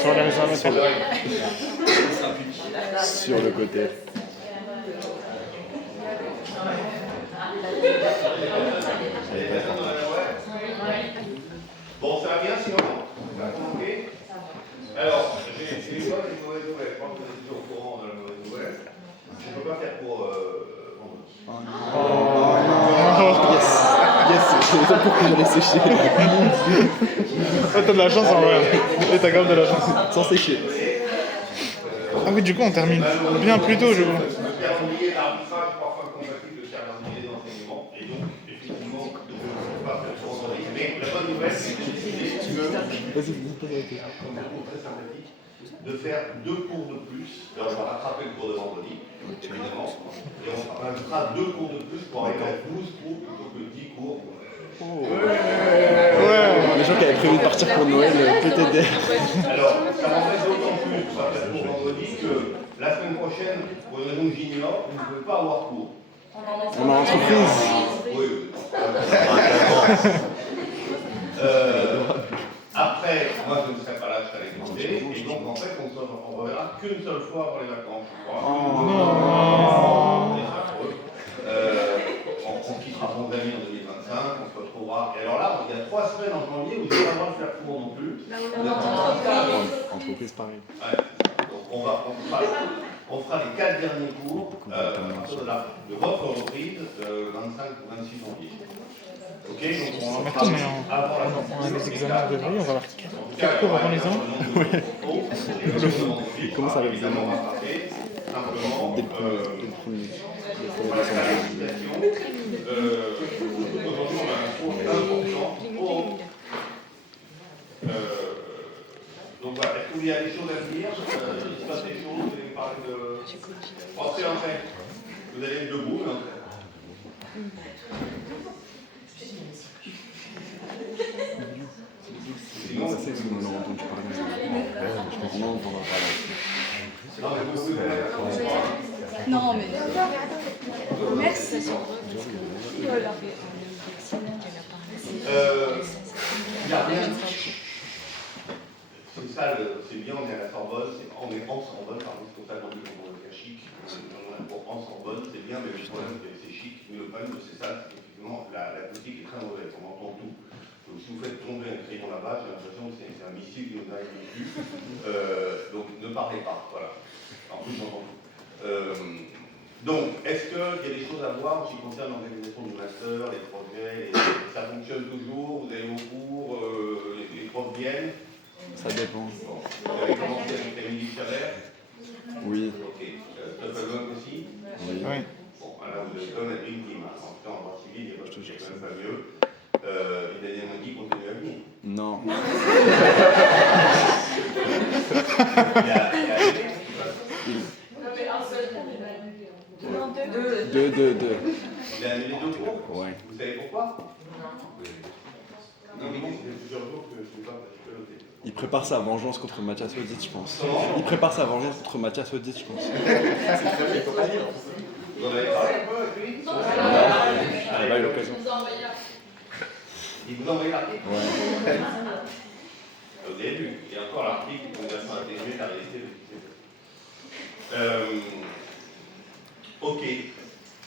Sur les réseaux amateurs. Sur le côté. Bon, ça va bien sinon? Ok. Alors, j'ai une bonne et une mauvaise nouvelle. Je pense que vous êtes toujours au courant de la mauvaise nouvelle. Je ne peux pas faire pour vendredi. Yes, c'est les temps pour que j'allais sécher. Ouais, t'as de la chance en vrai. Et t'as quand même de la chance. Sans sécher. Ah oui, du coup, on termine bien plus tôt, je crois. Le calendrier d'arbitrage est parfois compatible le calendrier d'enseignement. Et donc, effectivement, je ne peux pas faire pour vendredi. Mais la bonne nouvelle, c'est que j'ai décidé que, comme beaucoup très sympathique, de faire 2 cours de plus. Alors, on va rattraper le cours de vendredi, évidemment. Et on rajoutera 2 cours de plus pour arriver à 12 cours plutôt que 10 cours. Les gens qui avaient prévu de partir pour Noël, peut-être des... Alors, ça m'embête d'autant plus pour faire pour vendredi que la semaine prochaine, pour une raison que j'ignore, vous ne pouvez pas avoir cours. On est en entreprise. Oui. Après, moi je ne serai pas là, je serai à l'étranger, et donc en fait, on ne se reverra qu'une seule fois avant les vacances, je crois. On quittera Bons-Amis en 2025, on se retrouvera. Et alors là, il y a 3 semaines en janvier où je n'ai pas le droit de faire cours non plus. Entreprise, pareil. Ouais. Donc on fera les 4 derniers cours à partir de votre reprise, 25 ou 26 janvier. Ok, donc on en fera Mais avant la on a des examens de vie, on va avoir 4 cours avant les ans. Comment ça va évidemment rattraper, simplement, dès le premier aujourd'hui on a un cours important. Donc voilà, est-ce qu'il y a des choses à dire? Il se passe des choses, vous allez parler de... Pensez en fait, vous allez être debout, mais en fait. Sinon, ça c'est ce qu'on a entendu parler. Je pense qu'on n'entendra pas là. non, mais vous pouvez faire. Non, mais. Merci. Il n'y a rien. C'est ça, c'est bien, on est à la Sorbonne, on est en Sorbonne, pardon, c'est pour ça qu'on dit qu'on est chic. On a pour en Sorbonne, c'est bien, mais le problème, c'est chic. Mais le problème de ces salles, c'est qu'effectivement, l'acoustique est très mauvaise, on entend tout. Donc, si vous faites tomber un crayon là-bas, j'ai l'impression que c'est un missile qui nous arrive dessus. Donc, ne parlez pas, voilà. En plus, j'entends tout. Donc, est-ce qu'il y a des choses à voir en ce qui concerne l'organisation du master, les projets, ça fonctionne toujours, vous allez au cours, les profs viennent? Ça dépend. Bon. Vous avez commencé avec Camille Chalère? Oui. Ok. Stockholm aussi? Oui. Bon, alors vous avez quand même un dream team. En tout cas, en droit civil, il n'y a quand même pas mieux. Et Daniel Mondi continue à venir. Non. Il y a Deux. Il a annulé 2 cours? Ouais. Vous savez pourquoi? Non, mais bon, ça fait plusieurs jours que je ne pas noté. Il prépare sa vengeance contre Mathias Odit, je pense. Comment? Il prépare sa vengeance contre Mathias Odit, je pense. Vous en avez parlé un peu avec lui? On n'a pas eu l'occasion. Il vous a envoyé l'article? Ouais. Vous avez vu, il y a encore l'article qui convient à intégrer la réalité de ce ok.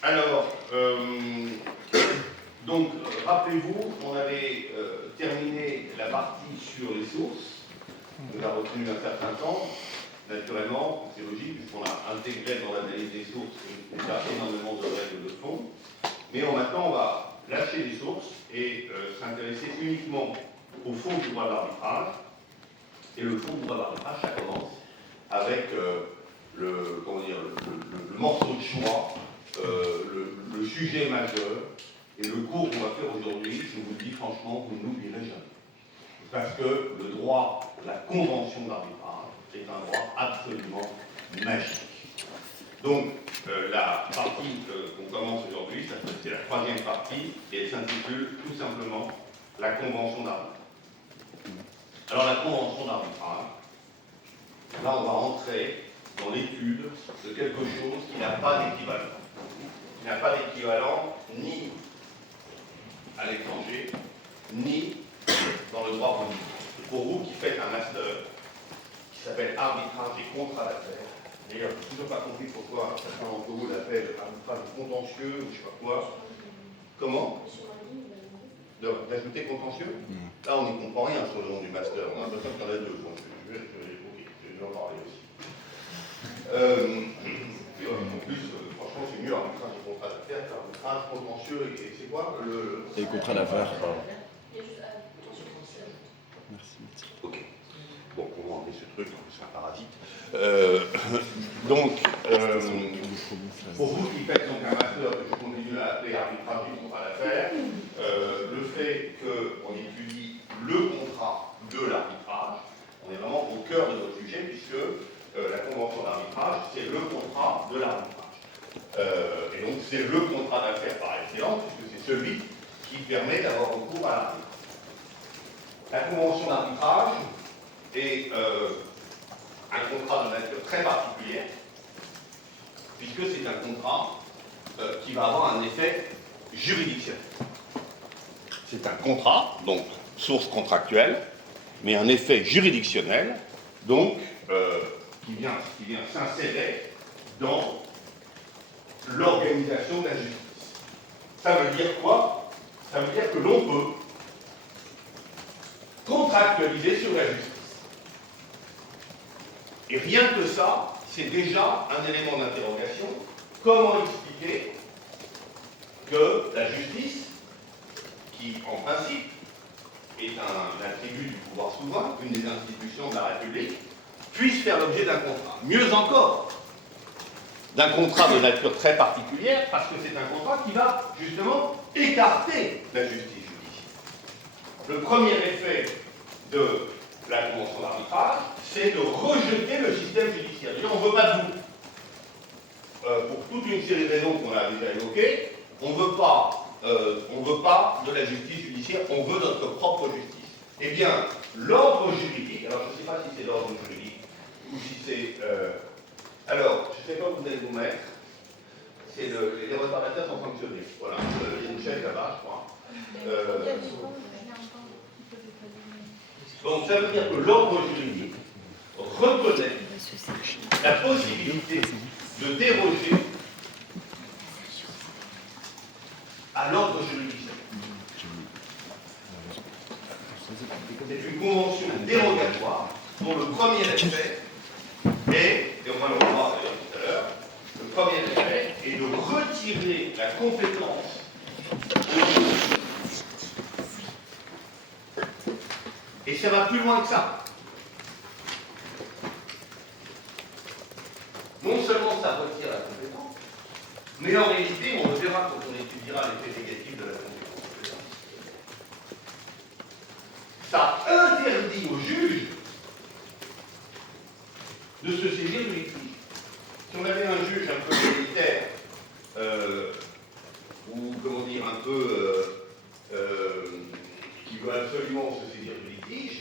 Alors, donc, rappelez-vous, on avait terminé la partie sur les sources. On a retenu un certain temps. Naturellement, c'est logique, puisqu'on a intégré dans l'analyse des sources déjà énormément de règles de fond. Mais maintenant, on va lâcher les sources et s'intéresser uniquement au fond du droit d'arbitrage. Et le fond du droit d'arbitrage, ça commence avec le morceau de choix, le sujet majeur. Et le cours qu'on va faire aujourd'hui, je vous le dis franchement, vous ne l'oublierez jamais. Parce que le droit, la convention d'arbitrage, c'est un droit absolument magique. Donc, la partie qu'on commence aujourd'hui, c'est la 3e partie, et elle s'intitule tout simplement la convention d'arbitrage. Alors, la convention d'arbitrage, là, on va entrer dans l'étude de quelque chose qui n'a pas d'équivalent. Qui n'a pas d'équivalent ni à l'étranger, ni dans le droit politique. pour vous qui faites un master qui s'appelle arbitrage et contrat d'affaires. D'ailleurs, je n'ai toujours pas compris pourquoi certains d'entre vous l'appellent arbitrage contentieux ou je ne sais pas quoi. Comment? D'ajouter contentieux? Là, on n'y comprend rien sur le nom du master. On a l'impression qu'il y en a deux. Bon, je vais en parler aussi. En plus, franchement, c'est mieux arbitrage et contrat d'affaires qu'arbitrage contentieux et c'est quoi le... Et contrat d'affaires. Ok. Bon, on va enlever ce truc, c'est un parasite. Pour vous qui faites donc un master, que je continue à appeler arbitrage et contrat d'affaires, le fait qu'on étudie le contrat de l'arbitrage, on est vraiment au cœur de notre sujet, puisque la convention d'arbitrage, c'est le contrat de l'arbitrage. Et donc, c'est le contrat d'affaires par excellence, puisque c'est celui qui permet d'avoir recours à l'arbitrage. La convention d'arbitrage est un contrat de nature très particulière, puisque c'est un contrat qui va avoir un effet juridictionnel. C'est un contrat, donc source contractuelle, mais un effet juridictionnel, donc qui vient s'insérer dans l'organisation de la justice. Ça veut dire quoi? Ça veut dire que l'on peut contractualiser sur la justice. Et rien que ça, c'est déjà un élément d'interrogation. Comment expliquer que la justice, qui en principe est un attribut du pouvoir souverain, une des institutions de la République, puisse faire l'objet d'un contrat? Mieux encore, d'un contrat de nature très particulière, parce que c'est un contrat qui va justement écarter la justice judiciaire. Le premier effet de la convention d'arbitrage, c'est de rejeter le système judiciaire. On ne veut pas de vous. Pour toute une série de raisons qu'on a déjà évoquées, on ne veut pas de la justice judiciaire, on veut notre propre justice. Eh bien, l'ordre juridique, alors je ne sais pas si c'est l'ordre juridique, ou si c'est... alors, je ne sais pas où vous allez vous mettre, c'est les retardataires sont sanctionnés. Voilà, il y a une chaise là-bas, je crois. Donc ça veut dire que l'ordre juridique reconnaît la possibilité de déroger à l'ordre juridictionnel. C'est une convention dérogatoire dont le premier effet est, et on va le revoir d'ailleurs tout à l'heure, le premier effet est de retirer la compétence et ça va plus loin que ça. Non seulement ça retire la compétence, mais en réalité, on le verra quand on étudiera l'effet négatif de la compétence. Ça interdit au juge de se saisir du litige. Si on avait un juge un peu militaire, ou comment dire, un peu qui veut absolument se saisir du litige,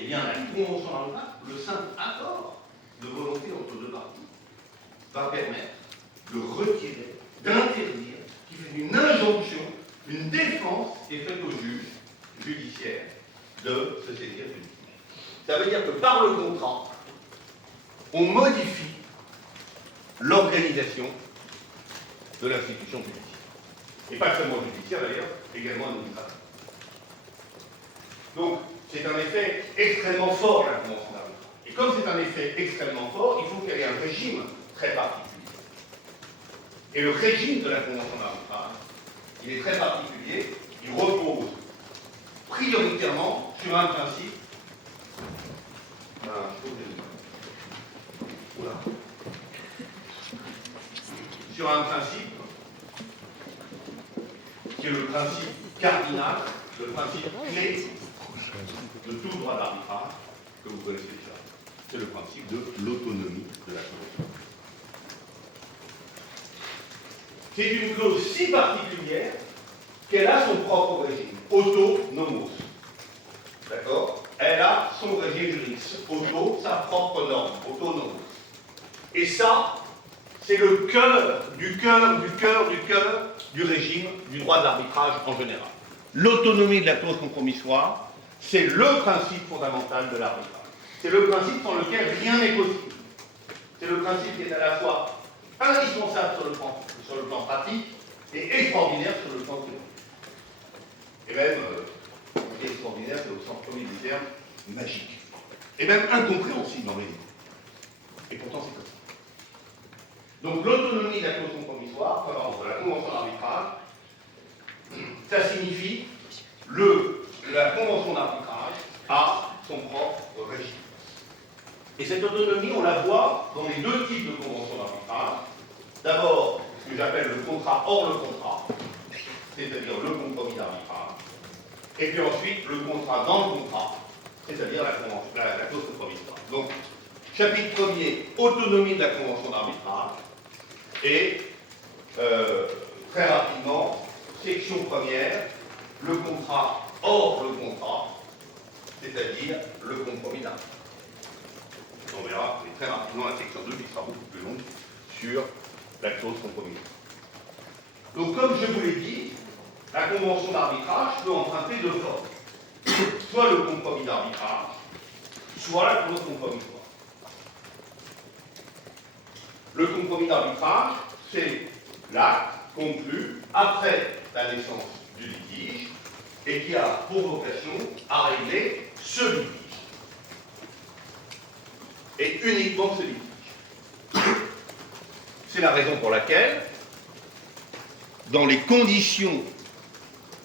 eh bien la convention d'arbitrage, le simple accord de volonté entre deux parties, va permettre de retirer, d'interdire, qui fait une injonction, une défense est faite au juge judiciaire de se saisir du litige. Ça veut dire que par le contrat, on modifie l'organisation de l'institution judiciaire. Et pas seulement judiciaire d'ailleurs, également administrative. Donc, c'est un effet extrêmement fort, la convention d'arbitrage. Et comme c'est un effet extrêmement fort, il faut qu'elle ait un régime très particulier. Et le régime de la convention d'arbitrage, il est très particulier, il repose prioritairement sur un principe. Sur un principe qui est le principe cardinal, le principe clé de tout droit d'arbitrage que vous connaissez déjà. C'est le principe de l'autonomie de la convention. C'est une clause si particulière qu'elle a son propre régime, autonomos. D'accord? Elle a son régime juridique, sa propre norme, autonomos. Et ça, c'est le cœur du régime du droit de l'arbitrage en général. L'autonomie de la clause compromissoire, C'est le principe fondamental de l'arbitrage. C'est le principe sans lequel rien n'est possible. C'est le principe qui est à la fois indispensable sur le plan pratique et extraordinaire sur le plan théorique. Et même, extraordinaire, c'est au sens premier du terme, magique. Et même incompréhensible en réalité. Et pourtant, c'est comme ça. Donc, l'autonomie de la clause compromissoire, de la convention d'arbitrage, ça signifie la convention d'arbitrage a son propre régime. Et cette autonomie, on la voit dans les deux types de conventions d'arbitrage. D'abord, ce que j'appelle le contrat hors le contrat, c'est-à-dire le compromis d'arbitrage. Et puis ensuite, le contrat dans le contrat, c'est-à-dire la clause compromissoire. Donc, chapitre 1er, autonomie de la convention d'arbitrage. Et, très rapidement, section première, le contrat hors le contrat, c'est-à-dire le compromis d'arbitrage. On verra très rapidement la section 2 qui sera beaucoup plus longue sur la clause compromissoire. Donc, comme je vous l'ai dit, la convention d'arbitrage peut emprunter deux formes. Soit le compromis d'arbitrage, soit la clause compromissoire. Le compromis d'arbitrage, c'est l'acte conclu après la naissance du litige et qui a pour vocation à régler ce litige. Et uniquement ce litige. C'est la raison pour laquelle, dans les conditions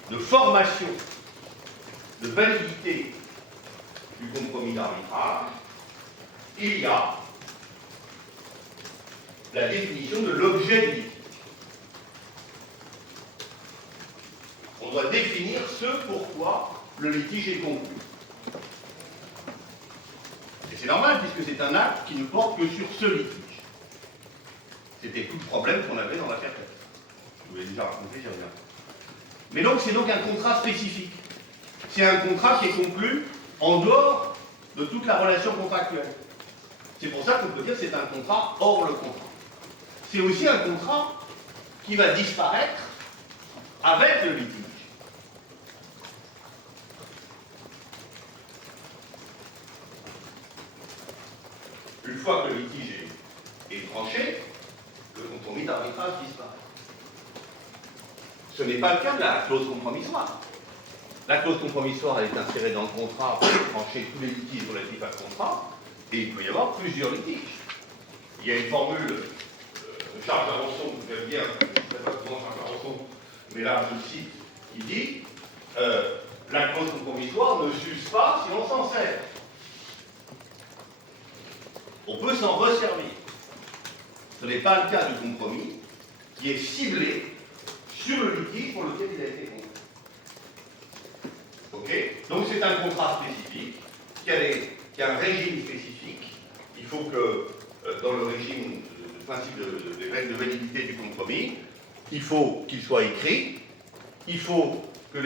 de formation, de validité du compromis d'arbitrage, il y a la définition de l'objet du litige. On doit définir ce pourquoi le litige est conclu. Et c'est normal puisque c'est un acte qui ne porte que sur ce litige. C'était tout le problème qu'on avait dans l'affaire Cadiz. Je vous l'ai déjà raconté, j'y reviens. Mais donc c'est donc un contrat spécifique. C'est un contrat qui est conclu en dehors de toute la relation contractuelle. C'est pour ça qu'on peut dire que c'est un contrat hors le contrat. C'est aussi un contrat qui va disparaître avec le litige. Une fois que le litige est tranché, le compromis d'arbitrage disparaît. Ce n'est pas le cas de la clause compromissoire. La clause compromissoire, elle est insérée dans le contrat pour trancher tous les litiges relatifs à ce contrat, et il peut y avoir plusieurs litiges. Il y a une formule de Charles Aronson, que j'aime bien, je ne sais pas comment Charles Aronson, mais là je le cite, il dit la clause compromissoire ne s'use pas si on s'en sert. On peut s'en resservir. Ce n'est pas le cas du compromis qui est ciblé sur le litige pour lequel il a été conclu. Ok? Donc c'est un contrat spécifique qui a un régime spécifique. Il faut que dans le régime, le principe des règles de validité du compromis, il faut qu'il soit écrit, il faut que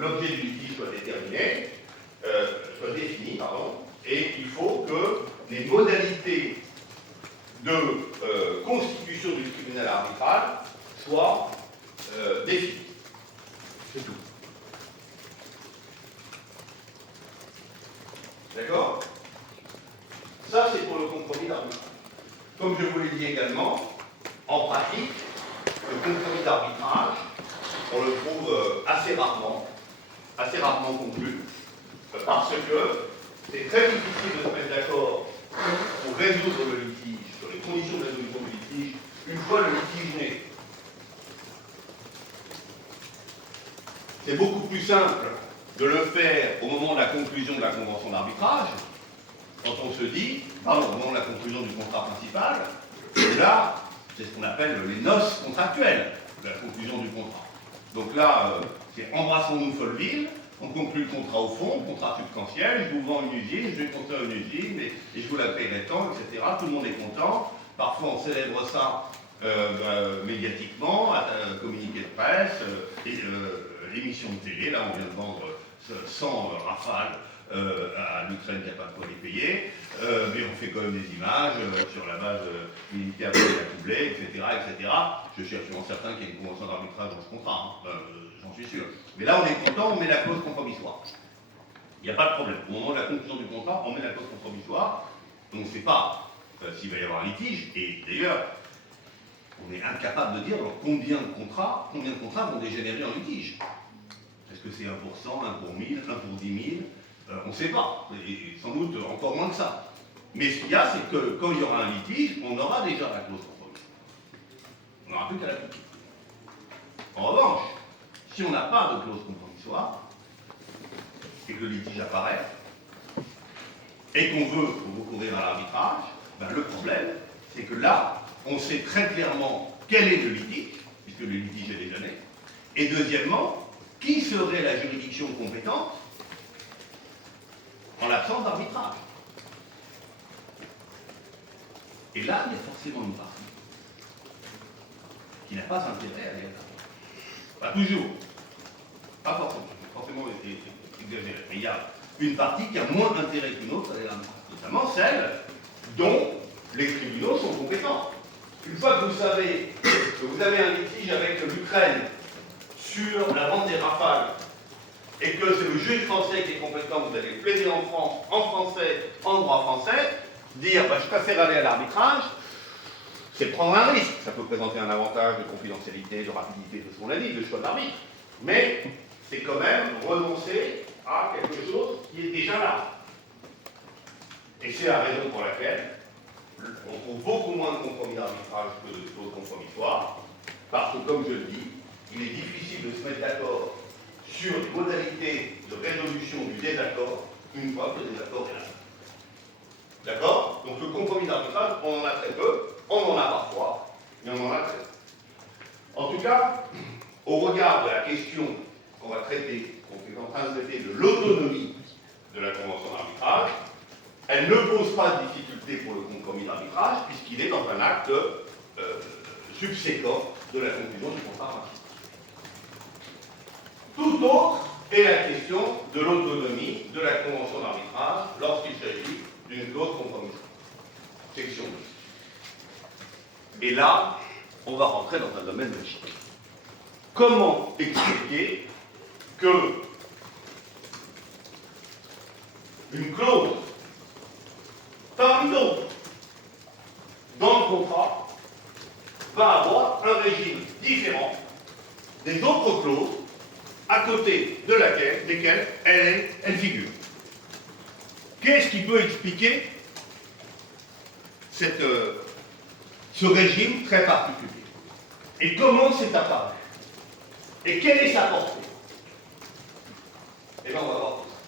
l'objet du litige soit déterminé, soit défini, pardon, et il faut que les modalités de constitution du tribunal arbitral soient définies. C'est tout. D'accord? Ça, c'est pour le compromis d'arbitrage. Comme je vous l'ai dit également, en pratique, le compromis d'arbitrage, on le trouve assez rarement conclu, parce que c'est très difficile de se mettre d'accord pour résoudre le litige, sur les conditions de résolution du litige, une fois le litige né. C'est beaucoup plus simple de le faire au moment de la conclusion de la convention d'arbitrage, quand on se dit, pardon, au moment de la conclusion du contrat principal, et là, c'est ce qu'on appelle les noces contractuelles de la conclusion du contrat. Donc là, c'est embrassons-nous Folleville, on conclut le contrat au fond, contrat substantiel, je vous vends une usine, je vais construire une usine, et je vous la paierai tant, etc. Tout le monde est content. Parfois, on célèbre ça médiatiquement, à communiqué de presse, l'émission de télé, là, on vient de vendre 100 rafales à l'Ukraine qui n'a pas de quoi les payer, mais on fait quand même des images sur la base militaire de la Coublée, etc., etc. Je suis absolument certain qu'il y a une convention d'arbitrage dans ce contrat, j'en suis sûr. Mais là, on est content, on met la clause compromissoire. Il n'y a pas de problème. Au moment de la conclusion du contrat, on met la clause compromissoire. Donc on ne sait pas s'il va y avoir un litige. Et d'ailleurs, on est incapable de dire combien de contrats vont dégénérer en litige. Est-ce que c'est 1%, 1 pour 1000, 1 pour 10 000 on ne sait pas. Et sans doute encore moins que ça. Mais ce qu'il y a, c'est que quand il y aura un litige, on aura déjà la clause compromissoire. On n'aura plus qu'à l'appliquer. En revanche, si on n'a pas de clause compromissoire, et que le litige apparaît, et qu'on veut recourir à l'arbitrage, ben le problème, c'est que là, on sait très clairement quel est le litige, puisque le litige est déjà né, et deuxièmement, qui serait la juridiction compétente en l'absence d'arbitrage. Et là, il y a forcément une partie qui n'a pas intérêt à aller à l'arbitrage. Pas toujours. Pas forcément exagéré. Mais il y a une partie qui a moins intérêt qu'une autre à aller à l'arbitrage. Notamment celle dont les tribunaux sont compétents. Une fois que vous savez que vous avez un litige avec l'Ukraine sur la vente des Rafales et que c'est le juge français qui est compétent, vous allez plaider en France, en français, en droit français, dire bah, je préfère aller à l'arbitrage, c'est prendre un risque. Ça peut présenter un avantage de confidentialité, de rapidité, de ce qu'on a dit, de choix d'arbitre. Mais c'est quand même renoncer à quelque chose qui est déjà là. Et c'est la raison pour laquelle on trouve beaucoup moins de compromis d'arbitrage que de clauses compromissoires, parce que, comme je le dis, il est difficile de se mettre d'accord sur les modalités de résolution du désaccord une fois que le désaccord est là. D'accord? Donc le compromis d'arbitrage, on en a très peu, on en a parfois, mais on en a très peu. En tout cas, au regard de la question qu'on va traiter, qu'on est en train de traiter de l'autonomie de la convention d'arbitrage, elle ne pose pas de difficulté pour le compromis d'arbitrage, puisqu'il est dans un acte subséquent de la conclusion du contrat principal. Tout autre est la question de l'autonomie de la convention d'arbitrage lorsqu'il s'agit d'une clause compromissoire. Section 2. Et là, on va rentrer dans un domaine magique. Comment expliquer que une clause parmi d'autres dans le contrat va avoir un régime différent des autres clauses à côté de desquelles elle figure. Qu'est-ce qui peut expliquer ce régime très particulier? Et comment c'est apparu? Et quelle est sa portée? Eh bien, on va voir tout ça.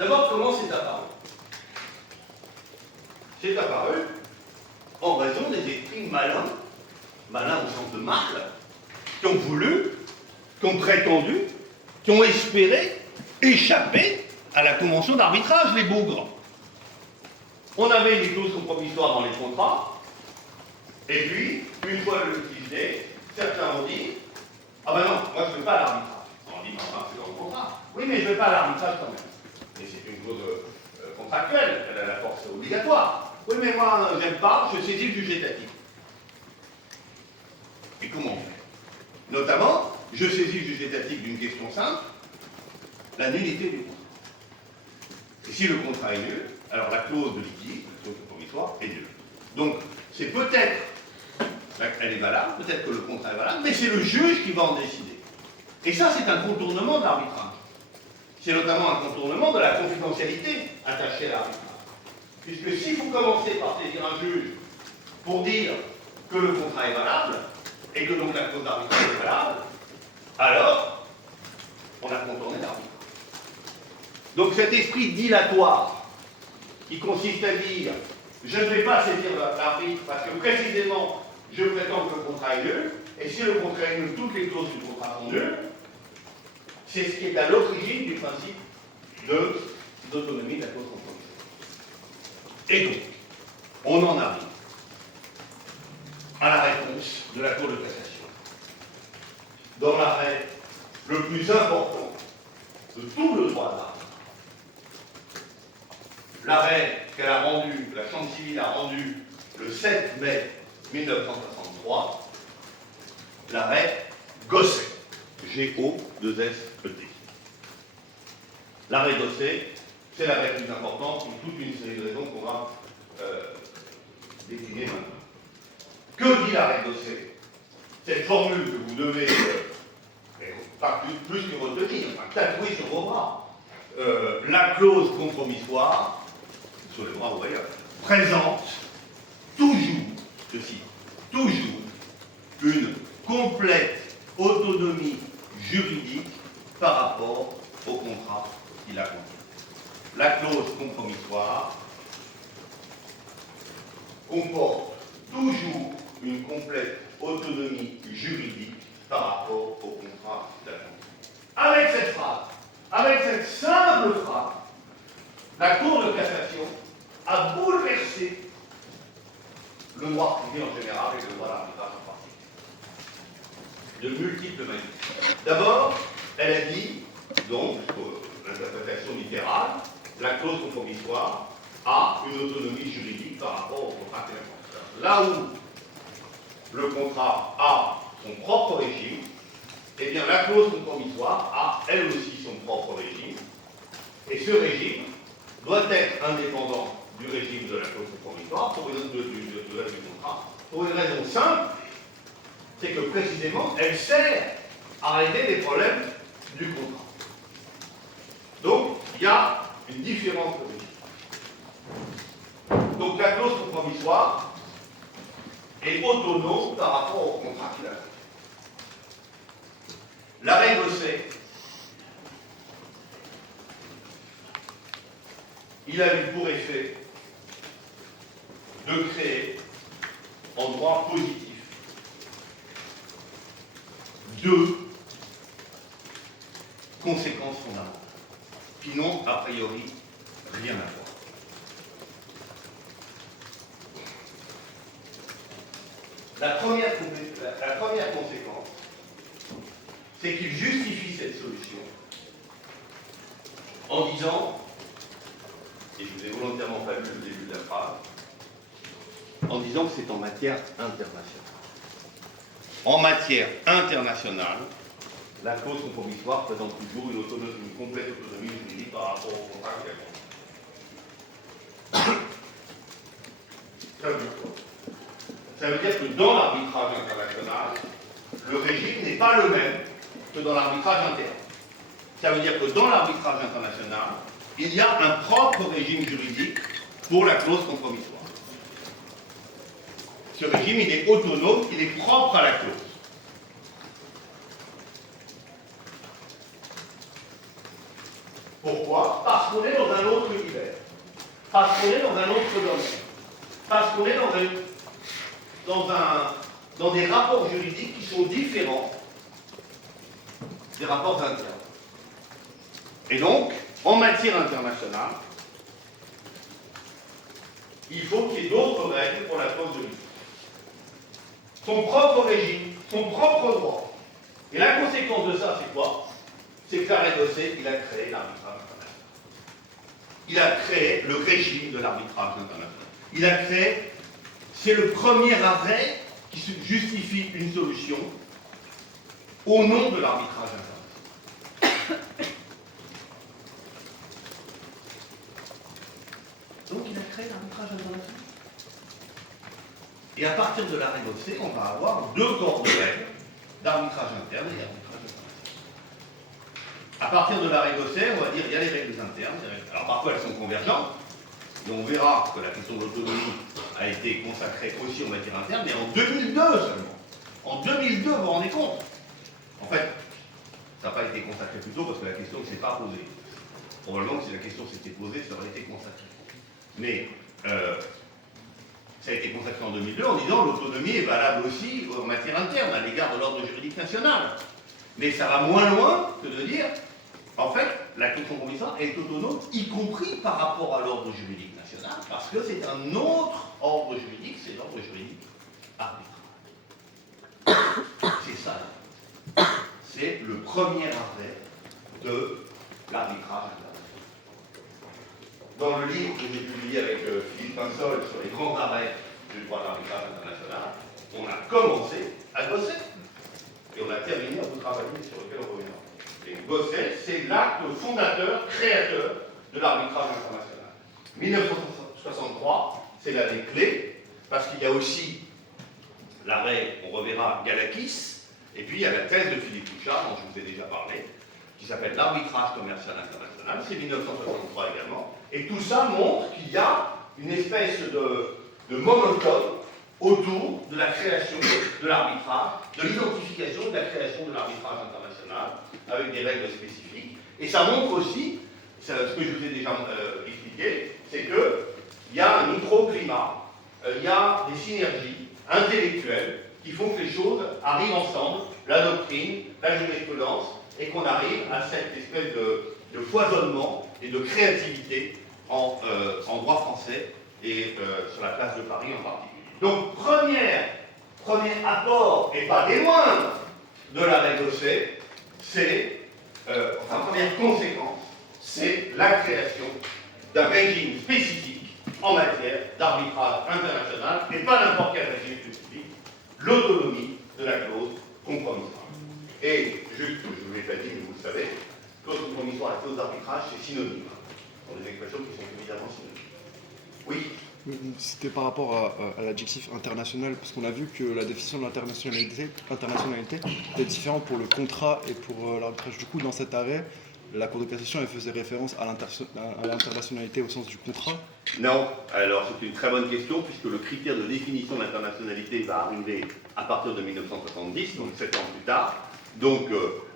D'abord, comment c'est apparu? C'est apparu en raison des esprits malins au sens de mal, qui ont voulu, qui ont prétendu, qui ont espéré échapper à la convention d'arbitrage, les bougres. On avait des clauses compromissoires dans les contrats, et puis, une fois le litige né, certains ont dit ah ben non, moi je ne veux pas à l'arbitrage. On dit, enfin, c'est dans le contrat. Oui, mais je ne veux pas à l'arbitrage quand même. Et c'est une clause contractuelle, elle a la force obligatoire. Oui, mais moi, j'aime pas, je saisis le juge étatique. Et comment on fait? Notamment, je saisis le juge étatique d'une question simple, la nullité du contrat. Et si le contrat est nul, alors la clause de litige, la clause compromissoire, est nulle. Donc, c'est peut-être, elle est valable, peut-être que le contrat est valable, mais c'est le juge qui va en décider. Et ça, c'est un contournement de l'arbitrage. C'est notamment un contournement de la confidentialité attachée à l'arbitrage. Puisque si vous commencez par saisir un juge pour dire que le contrat est valable, et que donc la clause d'arbitrage est valable, alors on a contourné l'arbitrage. Donc cet esprit dilatoire qui consiste à dire je ne vais pas saisir l'arbitre parce que précisément je prétends que le contrat est nul, et si le contrat est nul, toutes les clauses du contrat sont nulles, c'est ce qui est à l'origine du principe d'autonomie de la clause compromissoire. Et donc, on en arrive à la réponse de la Cour de cassation. Dans l'arrêt le plus important de tout le droit de l'arrêt qu'elle a rendu, la Chambre civile a rendu le 7 mai 1963, l'arrêt Gosset, G-O-2-S-E-T. L'arrêt d'Ossé, c'est l'arrêt le plus important pour toute une série de raisons qu'on va décliner maintenant. Que dit l'arrêt d'Ossé? Cette formule que vous devez, pas plus que retenir, enfin, tatouer sur vos bras. La clause compromissoire, sur les bras, vous voyez, présente toujours, ceci, toujours, une complète autonomie juridique par rapport au contrat qui la contient. La clause compromissoire comporte toujours une complète autonomie juridique par rapport au contrat qui la contient. Avec cette phrase, avec cette simple phrase, la Cour de cassation a bouleversé le droit privé en général et le droit d'arbitrage en particulier. De multiples manières. D'abord, elle a dit, donc, l'interprétation littérale, la clause compromissoire a une autonomie juridique par rapport au contrat qui la contient. Là où le contrat a son propre régime, eh bien la clause compromissoire a elle aussi son propre régime, et ce régime doit être indépendant du régime de la clause compromissoire pour une, du contrat, pour une raison simple, c'est que précisément elle sert à régler les problèmes du contrat. Donc il y a une différence de régime. Donc la clause compromissoire est autonome par rapport au contrat qu'il a. L'arrêt Gosset, il a eu pour effet de créer en droit positif deux conséquences fondamentales qui n'ont a priori rien à voir. La première conséquence, c'est qu'il justifie cette solution en disant, et je vous ai volontairement pas lu le début de la phrase, en disant que c'est en matière internationale. En matière internationale, la clause compromissoire présente toujours une complète autonomie juridique par rapport au contrat qu'elle contient. Ça veut dire quoi? Ça veut dire que dans l'arbitrage international, le régime n'est pas le même que dans l'arbitrage interne. Ça veut dire que dans l'arbitrage international, il y a un propre régime juridique pour la clause compromissoire. Ce régime, il est autonome, il est propre à la clause. Pourquoi? Parce qu'on est dans un autre univers. Parce qu'on est dans un autre domaine. Parce qu'on est dans des rapports juridiques qui sont différents des rapports internes. Et donc, en matière internationale, il faut qu'il y ait d'autres règles pour la clause de libre. Son propre régime, son propre droit. Et la conséquence de ça, c'est quoi? C'est que l'arrêt Gosset, il a créé l'arbitrage international. Il a créé le régime de l'arbitrage international. Il a créé, c'est le premier arrêt qui justifie une solution au nom de l'arbitrage international. Donc il a créé l'arbitrage international. Et à partir de l'arrêt Gosset, on va avoir deux corps de règles d'arbitrage interne et d'arbitrage international. À partir de l'arrêt Gosset, on va dire qu'il y a les règles internes. Alors parfois elles sont convergentes, et on verra que la question de l'autonomie a été consacrée aussi en matière interne, mais en 2002 seulement. En 2002, vous vous rendez compte? En fait, ça n'a pas été consacré plus tôt parce que la question ne s'est pas posée. Probablement que si la question s'était posée, ça aurait été consacré. Mais ça a été consacré en 2002 en disant l'autonomie est valable aussi en matière interne à l'égard de l'ordre juridique national. Mais ça va moins loin que de dire, en fait, la question compromissoire est autonome, y compris par rapport à l'ordre juridique national, parce que c'est un autre ordre juridique, c'est l'ordre juridique arbitral. C'est ça. C'est le premier arrêt de l'arbitrage international. Dans le livre que j'ai publié avec Philippe Pinsol sur les grands arrêts du droit de l'arbitrage international, on a commencé à bosser et on a terminé à vous travailler sur lequel on reviendra. Et Gosset, c'est l'acte fondateur, créateur de l'arbitrage international. 1963, c'est l'année clé, parce qu'il y a aussi l'arrêt, on reverra, Galakis, et puis il y a la thèse de Philippe Bouchard, dont je vous ai déjà parlé, qui s'appelle l'arbitrage commercial international, c'est 1963 également, et tout ça montre qu'il y a une espèce de monotone autour de la création de l'arbitrage, de l'identification de la création de l'arbitrage international, avec des règles spécifiques, et ça montre aussi, ce que je vous ai déjà expliqué, c'est qu'il y a un microclimat, il y a des synergies intellectuelles qui font que les choses arrivent ensemble, la doctrine, la jurisprudence, et qu'on arrive à cette espèce de foisonnement et de créativité en droit français et sur la place de Paris en particulier. Donc, premier apport, et pas des moindres, de l'arrêt Gosset, c'est, première conséquence, c'est la création d'un régime spécifique en matière d'arbitrage international, et pas n'importe quel régime spécifique, l'autonomie de la clause compromissoire. Et, juste, je ne vous l'ai pas dit, mais vous le savez, clause compromissoire et clause d'arbitrage, c'est synonyme. Ce sont des expressions qui sont évidemment synonymes. Oui. C'était par rapport à l'adjectif international, parce qu'on a vu que la définition de l'internationalité était différente pour le contrat et pour l'arbitrage. Du coup, dans cet arrêt, la Cour de cassation elle faisait référence à l'internationalité au sens du contrat. Non, alors c'est une très bonne question, puisque le critère de définition de l'internationalité va arriver à partir de 1970, donc 7 ans plus tard. Donc,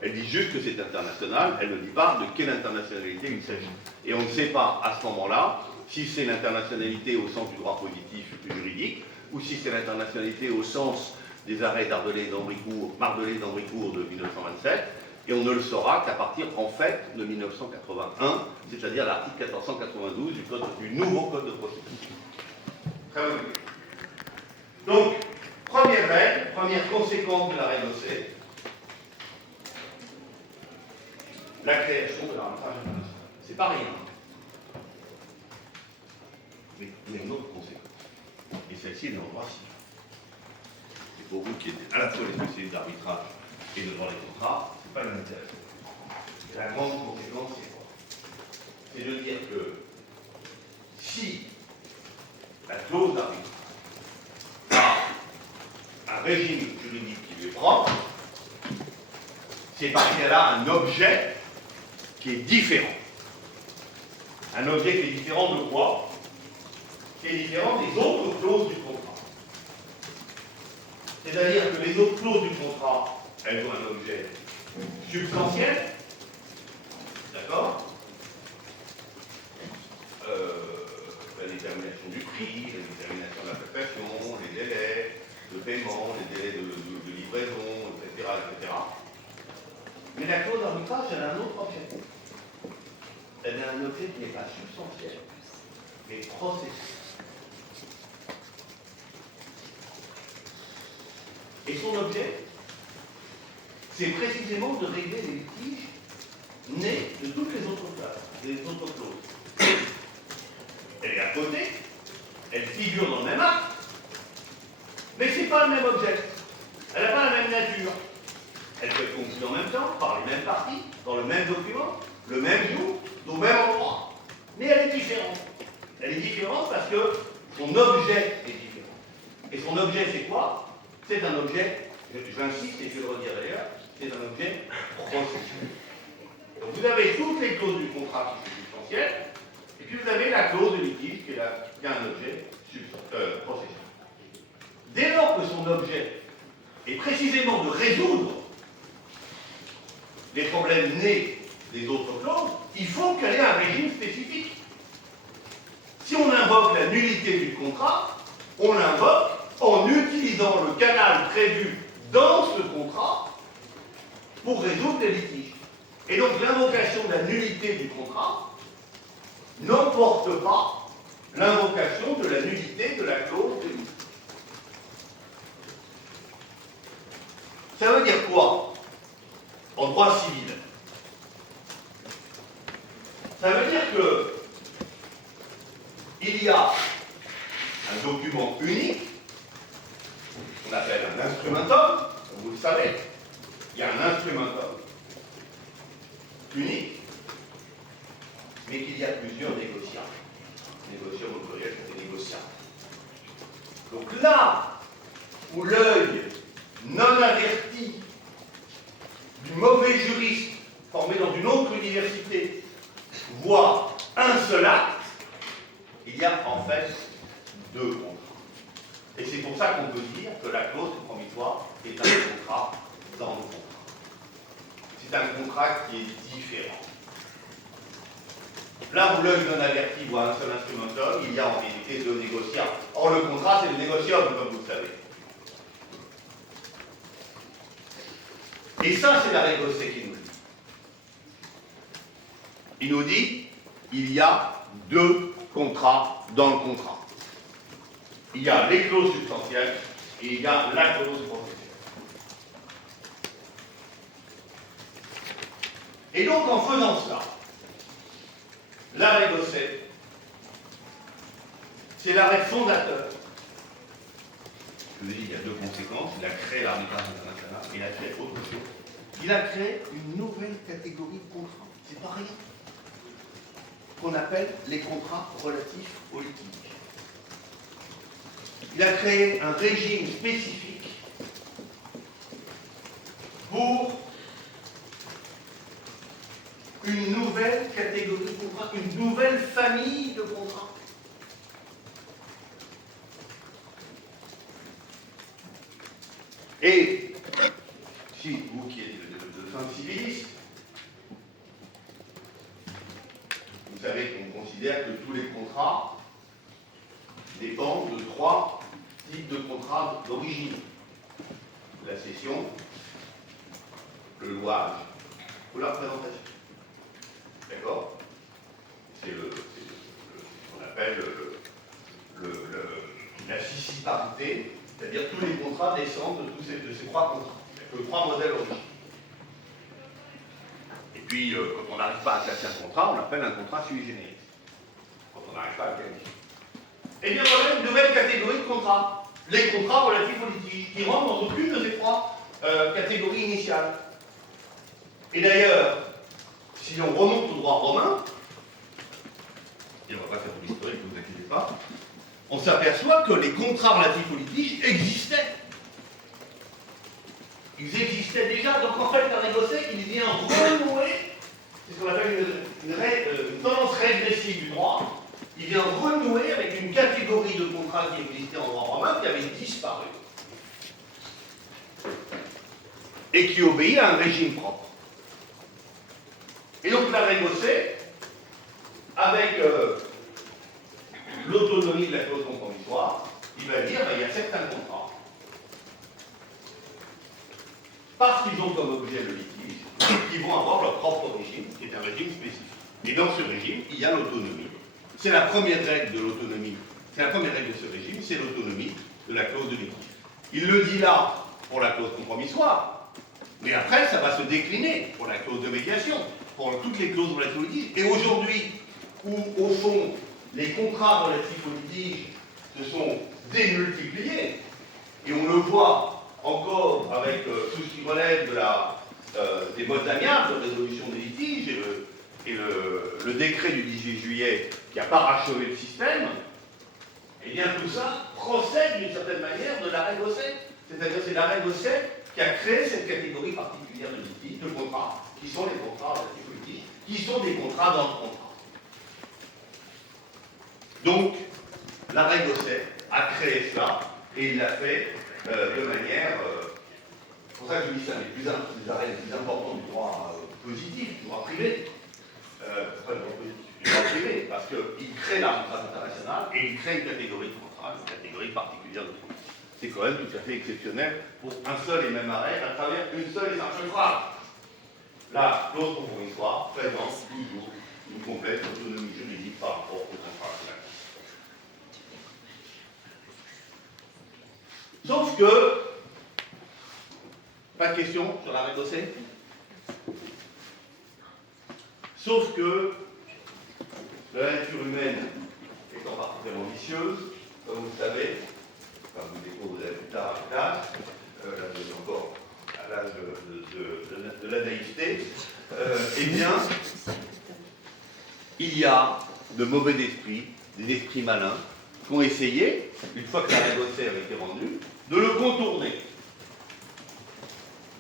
elle dit juste que c'est international, elle ne dit pas de quelle internationalité il s'agit. Et on ne sait pas à ce moment-là si c'est l'internationalité au sens du droit positif juridique, ou si c'est l'internationalité au sens des arrêts Mardelais et d'Ambricourt de 1927, et on ne le saura qu'à partir, en fait, de 1981, c'est-à-dire l'article 1492 du nouveau Code de procédure. Très bonne idée. Donc, première règle, première conséquence de l'arrêt Gosset, la création de l'arbitrage international. C'est pas rien. Mais il y a une autre conséquence. Et celle-ci est dans le droit civil. Et pour vous qui êtes à la fois les spécialistes d'arbitrage et de droit des contrats, c'est pas l'inintéressant. La grande conséquence, c'est quoi? C'est de dire que si la clause d'arbitrage a un régime juridique qui lui est propre, c'est parce qu'elle a un objet qui est différent. Un objet qui est différent de quoi? Qui est différent des autres clauses du contrat. C'est-à-dire que les autres clauses du contrat, elles ont un objet substantiel, d'accord? La détermination du prix, la détermination de la prestation, les délais de paiement, les délais de livraison, etc., etc. Mais la clause d'arbitrage, elle a un autre objet. Elle a un objet qui n'est pas substantiel, mais processuel. Et son objet, c'est précisément de régler les litiges nés de toutes les autres clauses. Elle est à côté, elle figure dans le même acte, mais ce n'est pas le même objet. Elle n'a pas la même nature. Elle peut être conclue en même temps, par les mêmes parties, dans le même document, le même jour, au même endroit. Mais elle est différente. Elle est différente parce que son objet est différent. Et son objet, c'est quoi? C'est un objet, j'insiste et je vais le redire d'ailleurs, c'est un objet processuel. Donc vous avez toutes les clauses du contrat qui sont substantielles, et puis vous avez la clause de litige qui a un objet processuel. Dès lors que son objet est précisément de résoudre les problèmes nés des autres clauses, il faut qu'elle ait un régime spécifique. Si on invoque la nullité du contrat, on l'invoque en utilisant le canal prévu dans ce contrat pour résoudre les litiges. Et donc l'invocation de la nullité du contrat n'emporte pas l'invocation de la nullité de la clause de litige. Ça veut dire quoi en droit civil? Ça veut dire que il y a un document unique qu'on appelle un instrumentum, comme vous le savez. Il y a un instrumentum unique, mais qu'il y a plusieurs négociables. Négociables au pluriel, c'est négociables. Donc là où l'œil non averti du mauvais juriste formé dans une autre université voit un seul acte, il y a en fait deux contrats. Et c'est pour ça qu'on peut dire que la clause compromissoire est un contrat dans le contrat. C'est un contrat qui est différent. Là où l'œil non averti voit un seul instrumentum, il y a en réalité deux négociables. Or, le contrat, c'est le négociable, comme vous le savez. Et ça, c'est la règle Gosset qui nous dit. Il nous dit, il y a deux contrats dans le contrat. Il y a les clauses substantielles et il y a la clause processuelle. Et donc, en faisant cela, l'arrêt Gosset, c'est l'arrêt fondateur. Je vous ai dit, il y a deux conséquences. Il a créé l'arbitrage international et il a créé autre chose. Il a créé une nouvelle catégorie de contrats. C'est pas rien. Qu'on appelle les contrats relatifs au litige. Il a créé un régime spécifique pour une nouvelle catégorie de contrats, une nouvelle famille de contrats. Et si vous qui êtes de fin civiliste, vous savez qu'on considère que tous les contrats dépendent de trois types de contrats d'origine. La cession, le louage ou la représentation. D'accord? C'est ce qu'on appelle la sissiparité, c'est-à-dire tous les contrats descendent de ces trois contrats. Il n'y a que trois modèles origines. Et puis, quand on n'arrive pas à classer un contrat, on l'appelle un contrat sui generis. Quand on n'arrive pas à le qualifier. Et bien voilà une nouvelle catégorie de contrats. Les contrats relatifs au litige, qui rentrent dans aucune de ces trois catégories initiales. Et d'ailleurs, si on remonte au droit romain, et on ne va pas faire tout l'historique, ne vous inquiétez pas, on s'aperçoit que les contrats relatifs au litige existaient. Ils existaient déjà, donc en fait, l'arrêt Gosset, il vient renouer, c'est ce qu'on appelle une tendance régressive du droit, il vient renouer avec une catégorie de contrats qui existait en droit romain, qui avait disparu, et qui obéit à un régime propre. Et donc l'arrêt Gosset, avec l'autonomie de la clause compromissoire, il va dire qu'il y a certains contrats, parce qu'ils ont comme objet le litige, qui vont avoir leur propre régime, qui est un régime spécifique. Et dans ce régime, il y a l'autonomie. C'est la première règle de l'autonomie, c'est la première règle de ce régime, c'est l'autonomie de la clause de litige. Il le dit là pour la clause compromissoire, mais après, ça va se décliner pour la clause de médiation, pour toutes les clauses relatives au litige. Et aujourd'hui, où, au fond, les contrats relatifs au litige se sont démultipliés, et on le voit encore avec tout ce qui relève des modes amiables de résolution des litiges et le décret du 18 juillet qui a parachevé le système, et bien tout ça procède d'une certaine manière de l'arrêt Gosset. C'est-à-dire c'est l'arrêt Gosset qui a créé cette catégorie particulière de litiges, de contrats, qui sont les contrats relatifs au litige, qui sont des contrats dans le contrat. Donc, l'arrêt Gosset a créé cela, et il l'a fait de manière... c'est pour ça que je dis ça, les arrêts les plus importants du droit positif, du droit privé. Pas du droit positif, du droit privé, parce qu'il crée l'arbitrage international et il crée une catégorie de contrat, une catégorie particulière de contrat. C'est quand même tout à fait exceptionnel pour un seul et même arrêt à travers une seule et simple phrase. La clause compromissoire présente toujours une complète autonomie juridique par rapport au contrat final. Sauf que, pas de question sur l'arrêt Gosset. Sauf que la nature humaine étant particulièrement vicieuse, comme vous le savez, enfin vous découvrirez plus tard à l'âge, là je suis encore à l'âge de la naïveté, eh bien, il y a de mauvais esprits, des esprits malins, qui ont essayé, une fois que l'arrêt Gosset avait été rendu, de le contourner.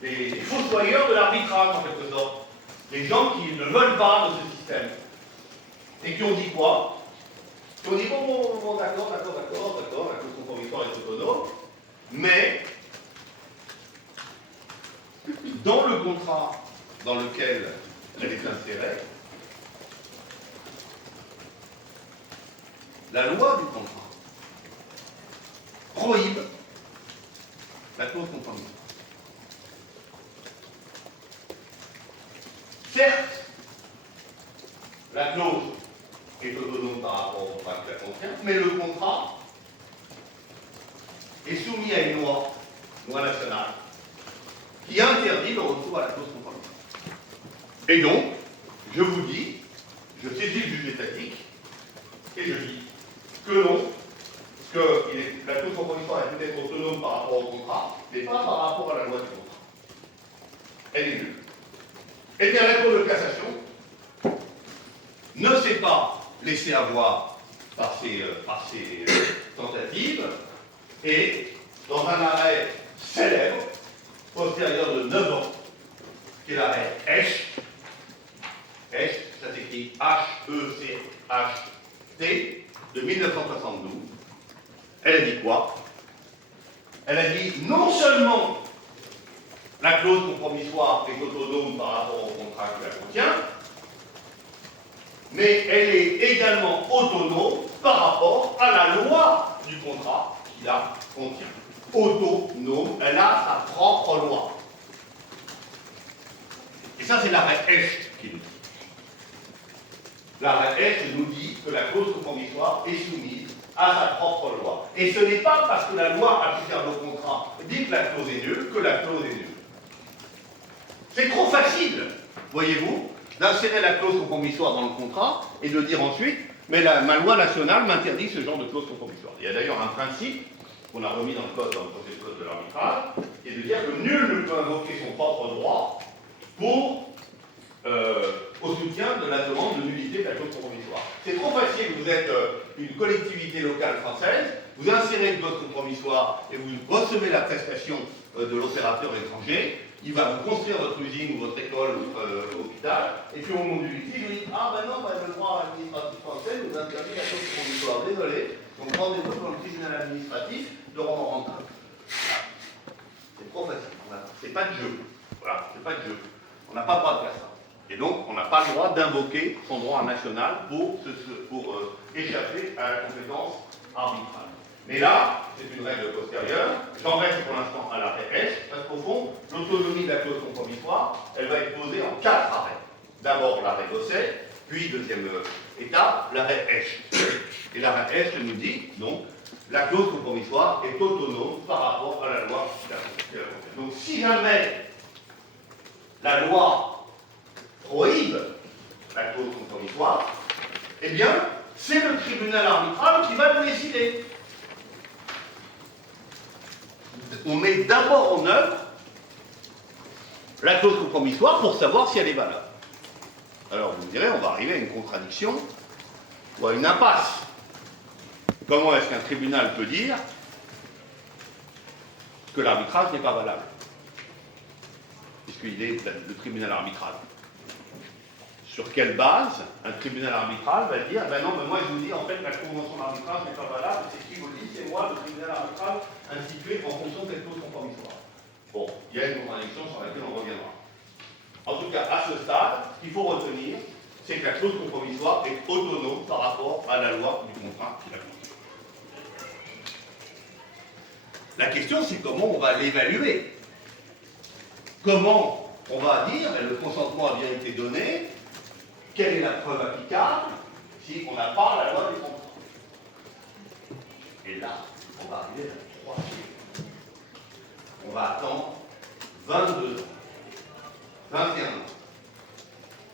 Des fossoyeurs de l'arbitrage, en quelque sorte. Des gens qui ne veulent pas de ce système. Et qui ont dit quoi? Qui ont dit bon, d'accord, la clause conformitoire est autonome, mais dans le contrat dans lequel elle est insérée, la loi du contrat prohibe la clause conformitoire. Certes, la clause est autonome par rapport au contrat qui la contient, mais le contrat est soumis à une loi nationale, qui interdit le recours à la clause conformitoire. Et donc, je vous dis, je saisis le juge étatique, et je dis que non, que la clause conformitoire est peut-être autonome par rapport au contrat, mais pas par rapport à la loi du contrat. Elle est nulle. Eh bien, la Cour de cassation ne s'est pas laissée avoir par ces tentatives, et dans un arrêt célèbre, postérieur de 9 ans, qui est l'arrêt Hecht, ça s'écrit H-E-C-H-T, de 1972, elle a dit quoi? Elle a dit non seulement la clause compromissoire est autonome par rapport au contrat qui la contient, mais elle est également autonome par rapport à la loi du contrat qui la contient. Autonome, elle a sa propre loi. Et ça, c'est l'arrêt Hecht qui nous dit. L'arrêt Hecht nous dit que la clause compromissoire est soumise à sa propre loi. Et ce n'est pas parce que la loi applicable au contrat dit que la clause est nulle que la clause est nulle. C'est trop facile, voyez-vous, d'insérer la clause compromissoire dans le contrat et de dire ensuite, mais ma loi nationale m'interdit ce genre de clause compromissoire. Il y a d'ailleurs un principe qu'on a remis dans le projet de code de l'arbitrage, qui est de dire que nul ne peut invoquer son propre droit au soutien de la demande de nullité de la clause compromissoire. C'est trop facile, vous êtes une collectivité locale française, vous insérez une clause compromissoire et vous recevez la prestation de l'opérateur étranger, il va vous construire votre usine ou votre école ou votre hôpital, et puis au moment du litige, vous dites ah ben non, le droit administratif français nous interdit la clause compromissoire. Désolé, donc rendez-vous devant le tribunal administratif de rendre rentable. C'est trop facile, c'est pas de jeu. Voilà, c'est pas de jeu. On n'a pas le droit de faire ça. Et donc, on n'a pas le droit d'invoquer son droit national pour échapper à la compétence arbitrale. Mais là, c'est une règle postérieure. J'en reste pour l'instant à l'arrêt Hecht, parce qu'au fond, l'autonomie de la clause compromissoire, elle va être posée en 4 arrêts. D'abord l'arrêt Gosset, puis deuxième étape, l'arrêt Hecht. Et l'arrêt Hecht nous dit, donc, la clause compromissoire est autonome par rapport à la loi qui la contient. Donc, si jamais la loi prohibe la clause compromissoire, eh bien, c'est le tribunal arbitral qui va le décider. On met d'abord en œuvre la clause compromissoire pour savoir si elle est valable. Alors vous me direz, on va arriver à une contradiction ou à une impasse. Comment est-ce qu'un tribunal peut dire que l'arbitrage n'est pas valable, puisqu'il est le tribunal arbitral? Sur quelle base un tribunal arbitral va dire ben non, mais moi je vous dis en fait la convention d'arbitrage n'est pas valable, c'est qui vous le dit? C'est moi, le tribunal arbitral institué en fonction de cette clause compromissoire. Bon, il y a une contradiction sur laquelle on reviendra. En tout cas, à ce stade, ce qu'il faut retenir, c'est que la clause compromissoire est autonome par rapport à la loi du contrat qui la contient. La question, c'est comment on va l'évaluer. Comment on va dire, le consentement a bien été donné, quelle est la preuve applicable si on n'a pas la loi du contrat? Et là, on va arriver à la troisième. On va attendre 22 ans, 21 ans.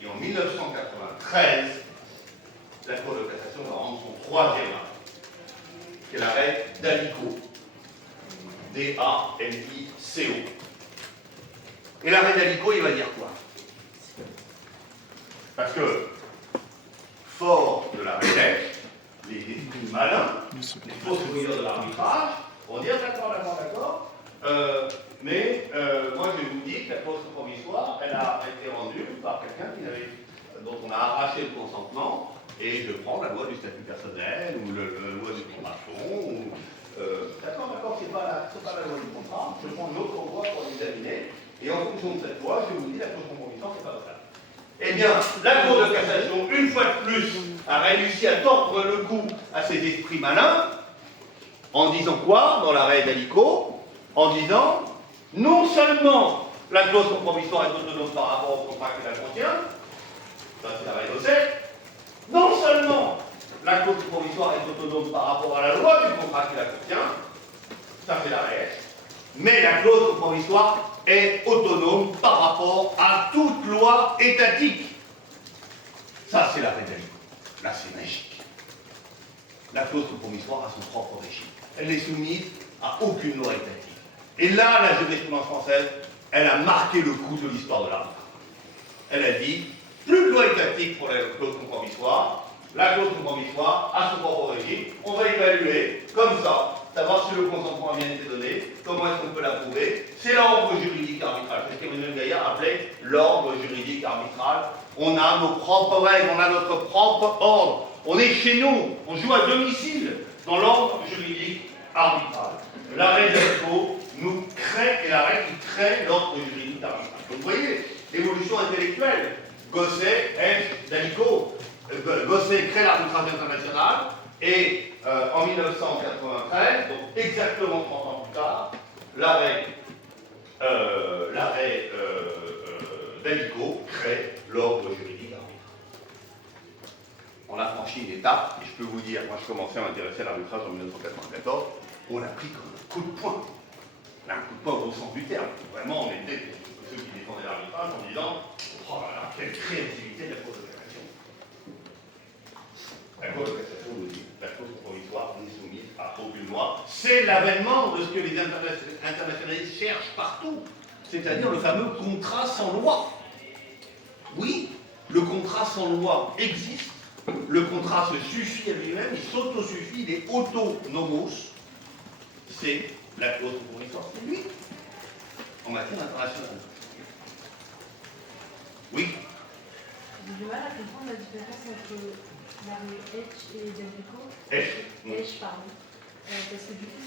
Et en 1993, la Cour de cassation va rendre son troisième arrêt, qui est l'arrêt d'Alico. D-A-L-I-C-O. Et l'arrêt d'Alico, il va dire quoi? Parce que, fort de la réflexe, les esprits malins, les fausses de l'arbitrage, vont dire d'accord, mais moi je vous dis que la clause provisoire, elle a été rendue par quelqu'un dont on a arraché le consentement, et je prends la loi du statut personnel, ou la loi du contrat de fond, ou d'accord, c'est pas la loi du contrat, je prends une autre loi pour l'examiner, et en fonction de cette loi, je vous dis la clause provisoire, c'est pas ça. Eh bien, la Cour de cassation, une fois de plus, a réussi à tordre le cou à ces esprits malins, en disant quoi, dans l'arrêt d'Alico? En disant, non seulement la clause compromissoire est autonome par rapport au contrat qui la contient, ça c'est l'arrêt d'Ossec, non seulement la clause compromissoire est autonome par rapport à la loi du contrat qui la contient, ça c'est l'arrêt, mais la clause compromissoire est autonome par rapport à toute loi étatique. Ça, c'est l'arrêt d'Alico. Là, c'est magique. La clause compromissoire a son propre régime. Elle n'est soumise à aucune loi étatique. Et là, la jurisprudence française, elle a marqué le coup de l'histoire de l'arbitrage. Elle a dit, plus de loi étatique pour la clause compromissoire, la clause compromissoire a son propre régime, on va évaluer comme ça, savoir si le consentement a bien été donné, comment est-ce qu'on peut l'approuver. C'est l'ordre juridique arbitral, c'est ce qu'Emmanuel Gaillard appelait l'ordre juridique arbitral. On a nos propres règles, on a notre propre ordre. On est chez nous, on joue à domicile dans l'ordre juridique arbitral. L'arrêt d'Alico nous crée, et l'arrêt qui crée l'ordre juridique arbitral. Donc vous voyez, l'évolution intellectuelle, Gosset, Esch, d'Alico. Gosset crée l'arbitrage international, et en 1993, donc exactement 30 ans plus tard, l'arrêt d'Alico crée l'ordre juridique arbitral. On a franchi une étape, et je peux vous dire, moi je commençais à m'intéresser à l'arbitrage en 1994, on a pris comme un coup de poing. Là, un coup de poing au sens du terme. Vraiment, on était ceux qui défendaient l'arbitrage en disant oh là là, quelle créativité de la Cour de cassation. La Cour de cassation nous dit la clause provisoire n'est soumise à aucune loi. C'est l'avènement de ce que les internationalistes cherchent partout, c'est-à-dire le fameux contrat sans loi. Oui, le contrat sans loi existe. Le contrat se suffit à lui-même, il s'autosuffit, il est autonomos. C'est la clause provisoire, c'est lui, en matière internationale. Oui. J'ai du mal à comprendre la différence entre l'arrêt Etch et d'Alico. Etch. Pardon. Parce que du coup,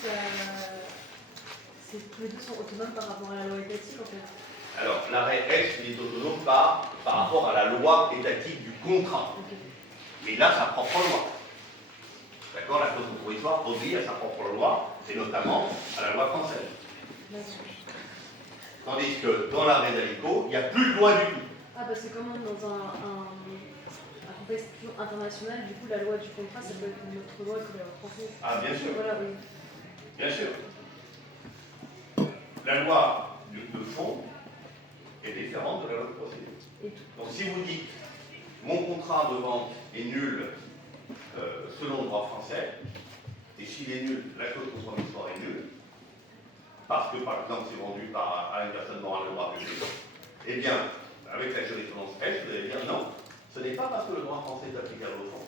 tous les deux sont autonomes par rapport à la loi étatique, en fait. Alors, l'arrêt Etch est autonome par rapport à la loi étatique du contrat. Okay. Mais il a sa propre loi. D'accord? La clause provisoire obéit à sa propre loi, et notamment à la loi française. Tandis que dans l'arrêt d'Alico, il n'y a plus de loi du tout. Ah, parce que comme on est dans un contexte international, du coup, la loi du contrat, ça peut être une autre loi que la loi française. Ah, bien sûr. Voilà, oui. Bien sûr. La loi de fond est différente de la loi de procédure. Donc si vous dites mon contrat de vente est nul selon le droit français, et s'il est nul, la clause compromissoire est nulle, parce que par exemple c'est vendu à une personne morale de droit public, eh bien, avec la jurisprudence H, vous allez dire non, ce n'est pas parce que le droit français est applicable au fond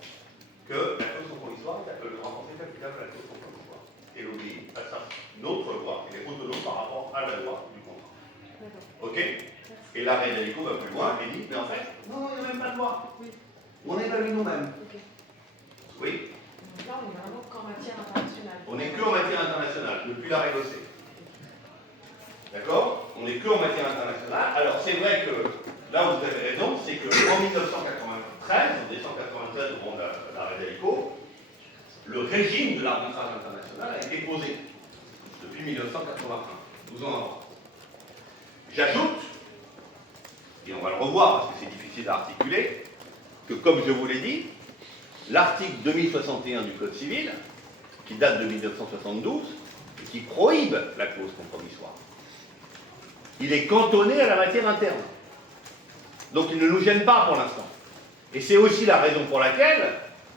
que la clause compromissoire est le droit français est applicable à la clause compromissoire. Et l'obéit à ça. Notre loi, elle est autonome par rapport à la loi du contrat. Ok? Et l'arrêt d'Alico va plus loin et dit, mais en fait, non, il n'y a même pas de loi. Oui. On évalue nous-mêmes. Okay. Oui. Donc là, on est vraiment qu'en matière internationale. On n'est que en matière internationale, depuis l'arrêt d'Ossec. D'accord? On n'est que en matière internationale. Alors, c'est vrai que, là où vous avez raison, c'est qu'en 1993, en décembre 1993, au moment de l'arrêt d'Alico, le régime de l'arbitrage international a été posé depuis 1981, 12 ans avant. J'ajoute, et on va le revoir parce que c'est difficile à articuler, que comme je vous l'ai dit, l'article 2061 du Code civil, qui date de 1972, et qui prohibe la clause compromissoire, il est cantonné à la matière interne. Donc il ne nous gêne pas pour l'instant. Et c'est aussi la raison pour laquelle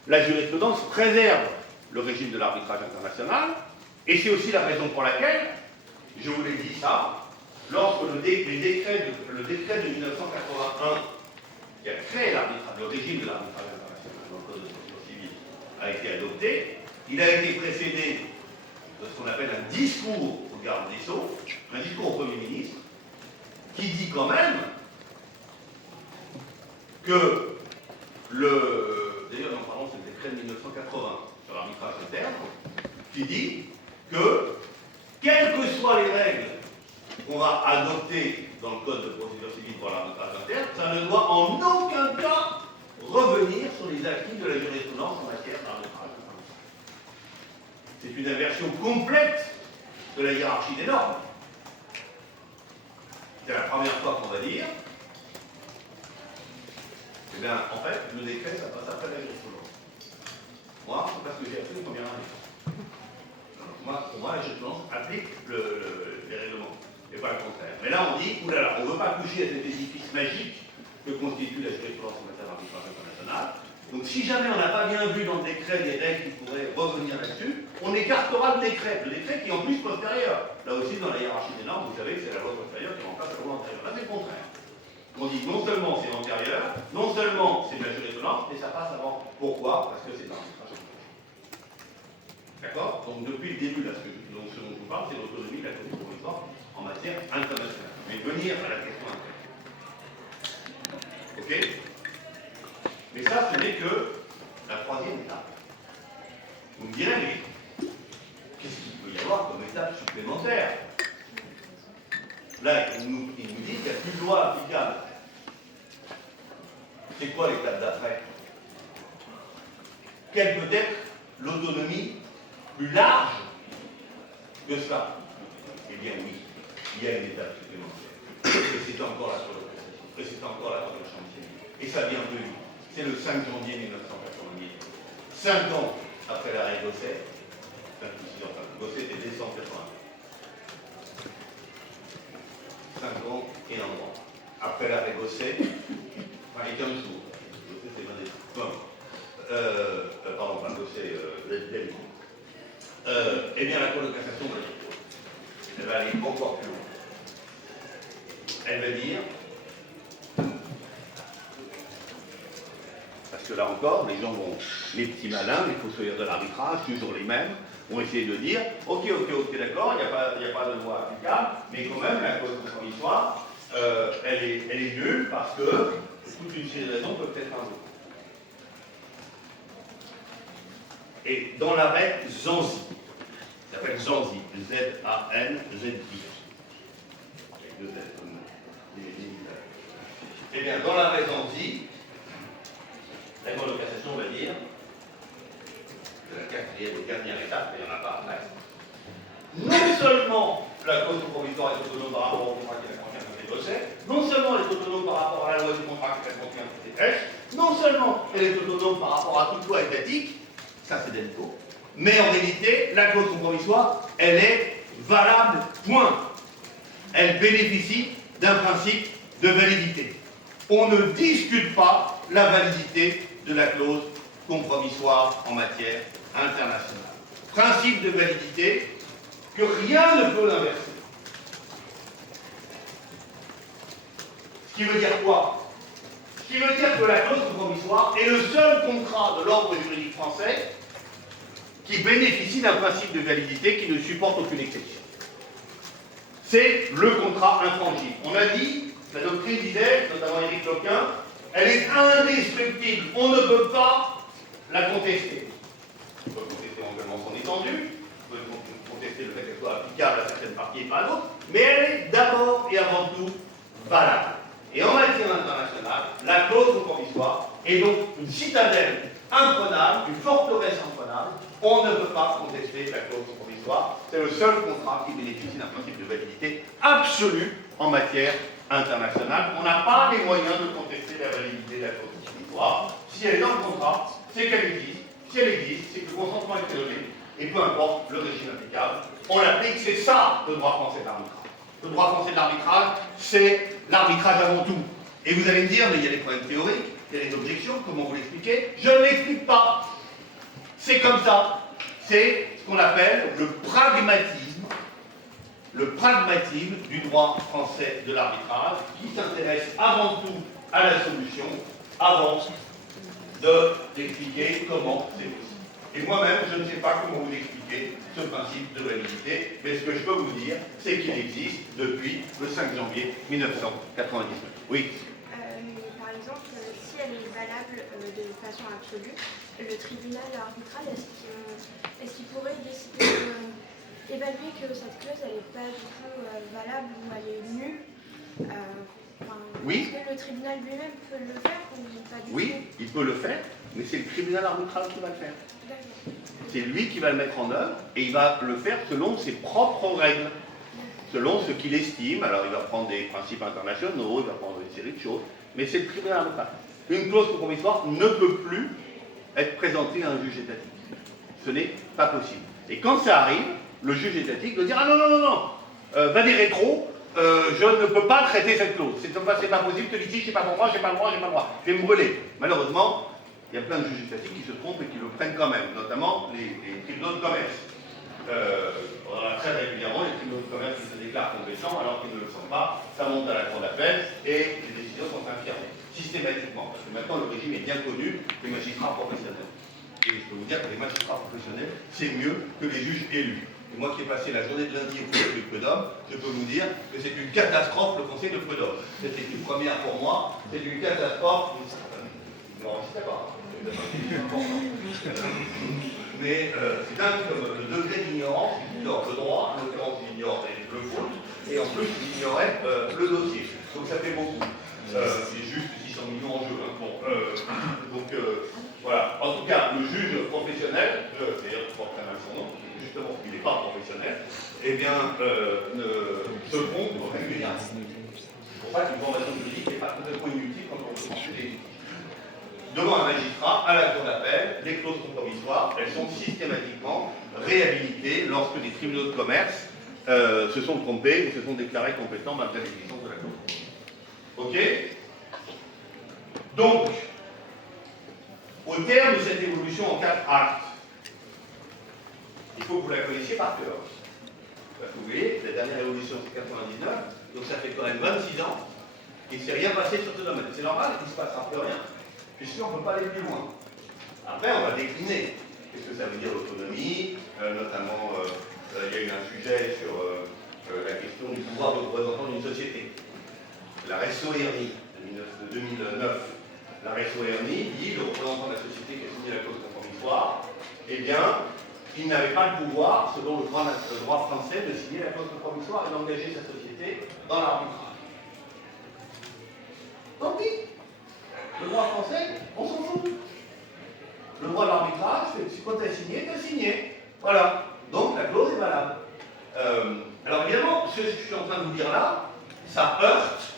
la jurisprudence préserve le régime de l'arbitrage international, et c'est aussi la raison pour laquelle, je vous l'ai dit ça, lorsque le décret de 1981 qui a créé l'arbitrage, le régime de l'arbitrage international dans le Code de procédure civile, a été adopté. Il a été précédé de ce qu'on appelle un discours au garde des Sceaux, un discours au Premier ministre, qui dit quand même que d'ailleurs, nous parlons, c'est le décret de 1980 sur l'arbitrage interne, qui dit que, quelles que soient les règles qu'on va adopter dans le Code de procédure civile pour l'arbitrage interne, ça ne doit en aucun cas revenir sur les acquis de la jurisprudence en matière d'arbitrage. C'est une inversion complète de la hiérarchie des normes. C'est la première fois qu'on va dire, eh bien, en fait, le décret, ça passe après la jurisprudence. Moi, c'est parce que j'ai appris une première année. Pour moi, la jurisprudence applique les règlements, et pas le contraire. Mais là, on dit, oulala, on ne veut pas toucher à cet édifice magique que constitue la jurisprudence en matière d'arbitrage international. Donc, si jamais on n'a pas bien vu dans le décret des règles qui pourraient revenir là-dessus, on écartera le décret qui est en plus postérieur. Là aussi, dans la hiérarchie des normes, vous savez que c'est la loi postérieure qui remplace la loi antérieure. Là, c'est le contraire. On dit non seulement c'est antérieur, non seulement c'est de la jurisprudence, mais ça passe avant. Pourquoi? Parce que c'est un arbitrage. D'accord? Donc depuis le début, là, ce dont je vous parle, c'est l'autonomie de la Cour provisoire en matière internationale. Mais venir à la question interne. Ok? Mais ça, ce n'est que la troisième étape. Vous me direz, mais qu'est-ce qu'il peut y avoir comme étape supplémentaire? Là, il nous dit qu'il n'y a plus de loi applicable. C'est quoi l'étape d'après? Quelle peut être l'autonomie plus large que ça? Eh bien oui, il y a une étape supplémentaire. Et c'est encore la Cour de cassation. Et c'est encore la Cour de chantier. Et ça vient de lui. C'est le 5 janvier 1988. 5 ans après l'arrêt Gosset. Gosset était décembre 80. 5 ans et un mois. Après l'arrêt Gosset, enfin les 15 jours. Gosset, c'est 20 décembre. Pardon, pas Gosset, Delhi. Eh bien, la Cour de cassation va dire quoi? Elle va aller encore plus loin. Elle va dire, parce que là encore, les gens vont, les petits malins, les fossoyeurs de l'arbitrage, toujours les mêmes, vont essayer de dire, ok, d'accord, il n'y a pas de loi applicable, mais quand même, la cause provisoire, elle est nulle parce que toute une série de raisons peuvent être invoquées. Et dans l'arrêt Zanzi, ça s'appelle Zanzi, Z-A-N-Z-I. Avec deux Z, comme les militaires. Eh bien, dans l'arrêt Zanzi, la Cour de cassation va dire, c'est la quatrième et dernière étape, mais il n'y en a pas après. Non seulement la cause provisoire est autonome par rapport au contrat qui la contient côté Gosset, non seulement elle est autonome par rapport à la loi du contrat qui la contient côté Pêche, non seulement elle est autonome par rapport à toute loi étatique, ça c'est Delco, mais en réalité, la clause provisoire, elle est valable, point. Elle bénéficie d'un principe de validité. On ne discute pas la validité de la clause compromissoire en matière internationale. Principe de validité que rien ne peut l'inverser. Ce qui veut dire quoi? Ce qui veut dire que la clause compromissoire est le seul contrat de l'ordre juridique français qui bénéficie d'un principe de validité qui ne supporte aucune exception. C'est le contrat infrangible. On a dit, la doctrine disait, notamment Éric Loquin, elle est indestructible. On ne peut pas la contester. On peut contester éventuellement son étendue, on peut contester le fait qu'elle soit applicable à certaines parties et pas à d'autres, mais elle est d'abord et avant tout valable. Et en matière internationale, la clause compromissoire est donc une citadelle imprenable, une forteresse imprenable. On ne peut pas contester la clause compromissoire. C'est le seul contrat qui bénéficie d'un principe de validité absolue en matière internationale. On n'a pas les moyens de contester la validité de la clause compromissoire. Si elle est dans le contrat, c'est qu'elle existe. Si elle existe, c'est que le consentement est donné. Et peu importe le régime applicable, on l'applique. C'est ça le droit français de l'arbitrage. Le droit français de l'arbitrage, c'est l'arbitrage avant tout. Et vous allez me dire, mais il y a des problèmes théoriques, il y a des objections, comment vous l'expliquez? Je ne l'explique pas. C'est comme ça. C'est ce qu'on appelle le pragmatisme du droit français de l'arbitrage, qui s'intéresse avant tout à la solution avant d'expliquer comment c'est possible. Et moi-même, je ne sais pas comment vous expliquer ce principe de validité, mais ce que je peux vous dire, c'est qu'il existe depuis le 5 janvier 1999. Oui. Par exemple, si elle est valable de façon absolue, le tribunal arbitral, est-ce qu'il pourrait décider d'évaluer que cette clause elle n'est pas du tout valable ou elle est nulle Oui. Est-ce que le tribunal lui-même peut le faire ou pas du tout? Oui, il peut le faire, mais c'est le tribunal arbitral qui va le faire. C'est lui qui va le mettre en œuvre et il va le faire selon ses propres règles, selon ce qu'il estime. Alors il va prendre des principes internationaux, il va prendre une série de choses, mais c'est le tribunal arbitral. Une clause compromissoire ne peut plus être présentée à un juge étatique. Ce n'est pas possible. Et quand ça arrive, le juge étatique doit dire ah non, non, non, non, va des rétros, je ne peux pas traiter cette clause. C'est pas possible, ce litige, c'est pas pour moi, j'ai pas le droit, j'ai pas le droit. Je vais me brûler. Malheureusement, il y a plein de juges étatiques qui se trompent et qui le prennent quand même, notamment les tribunaux de commerce. On a très régulièrement les tribunaux de commerce qui se déclarent compétents alors qu'ils ne le sont pas. Ça monte à la cour d'appel et les décisions sont infirmées, systématiquement. Parce que maintenant, le régime est bien connu des magistrats professionnels. Et je peux vous dire que les magistrats professionnels, c'est mieux que les juges élus. Et moi qui ai passé la journée de lundi au conseil de prud'homme, je peux vous dire que c'est une catastrophe le conseil de prud'homme. C'était une première pour moi, c'est une catastrophe. Non, je sais pas. Mais c'est dingue comme le degré d'ignorance, il ignore le droit, en l'occurrence il ignore le foot, et en plus il ignorait le dossier. Donc ça fait beaucoup. C'est juste 600 millions en jeu. Hein. Bon, voilà. En tout cas, le juge professionnel, d'ailleurs je porte très mal son nom, justement il n'est pas professionnel, eh bien se trompe régulièrement. C'est pour ça qu'une formation juridique n'est pas complètement inutile quand on recherche les litiges. Devant un magistrat, à la cour d'appel, les clauses compromissoires, elles sont systématiquement réhabilitées lorsque des tribunaux de commerce se sont trompés et se sont déclarés compétents malgré l'existence de la clause. Ok? Donc, au terme de cette évolution en 4 actes, il faut que vous la connaissiez par cœur. Parce que vous voyez, la dernière évolution c'est 99, donc ça fait quand même 26 ans qu'il ne s'est rien passé sur ce domaine. C'est normal, il ne se passera plus rien. Puisqu'on ne peut pas aller plus loin. Après, on va décliner. Qu'est-ce que ça veut dire l'autonomie? Notamment, il y a eu un sujet sur la question du pouvoir de représentant d'une société. La RESO-ERNI de 2009. La RESO-ERNI dit le représentant de la société qui a signé la clause compromissoire, eh bien, il n'avait pas le pouvoir, selon le droit français, de signer la clause compromissoire et d'engager sa société dans l'arbitrage. Tant pis. Le droit français, on s'en fout. Le droit de l'arbitrage, c'est quand tu as signé, tu as signé. Voilà. Donc la clause est valable. Alors évidemment, ce que je suis en train de vous dire là, ça heurte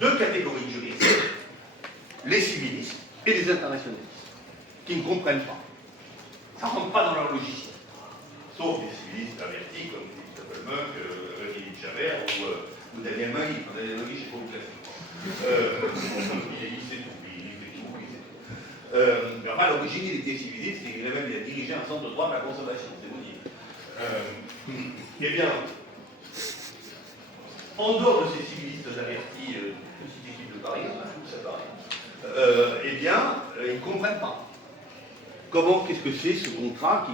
deux catégories de juristes, les civilistes et les internationalistes, qui ne comprennent pas. Ça ne rentre pas dans leur logiciel. Sauf les civilistes avertis, comme Christophe Meunk, Philippe Chabert ou Daniel Magui. Daniel Magui, je ne sais pas où classer. Il sait tout, mais enfin, à l'origine, il était civiliste et il a dirigé un centre de droit de la consommation, c'est vous dire. Eh bien, en dehors de ces civilistes avertis, petite équipe de Paris, tout ça Paris, eh bien, ils ne comprennent pas. Qu'est-ce que c'est ce contrat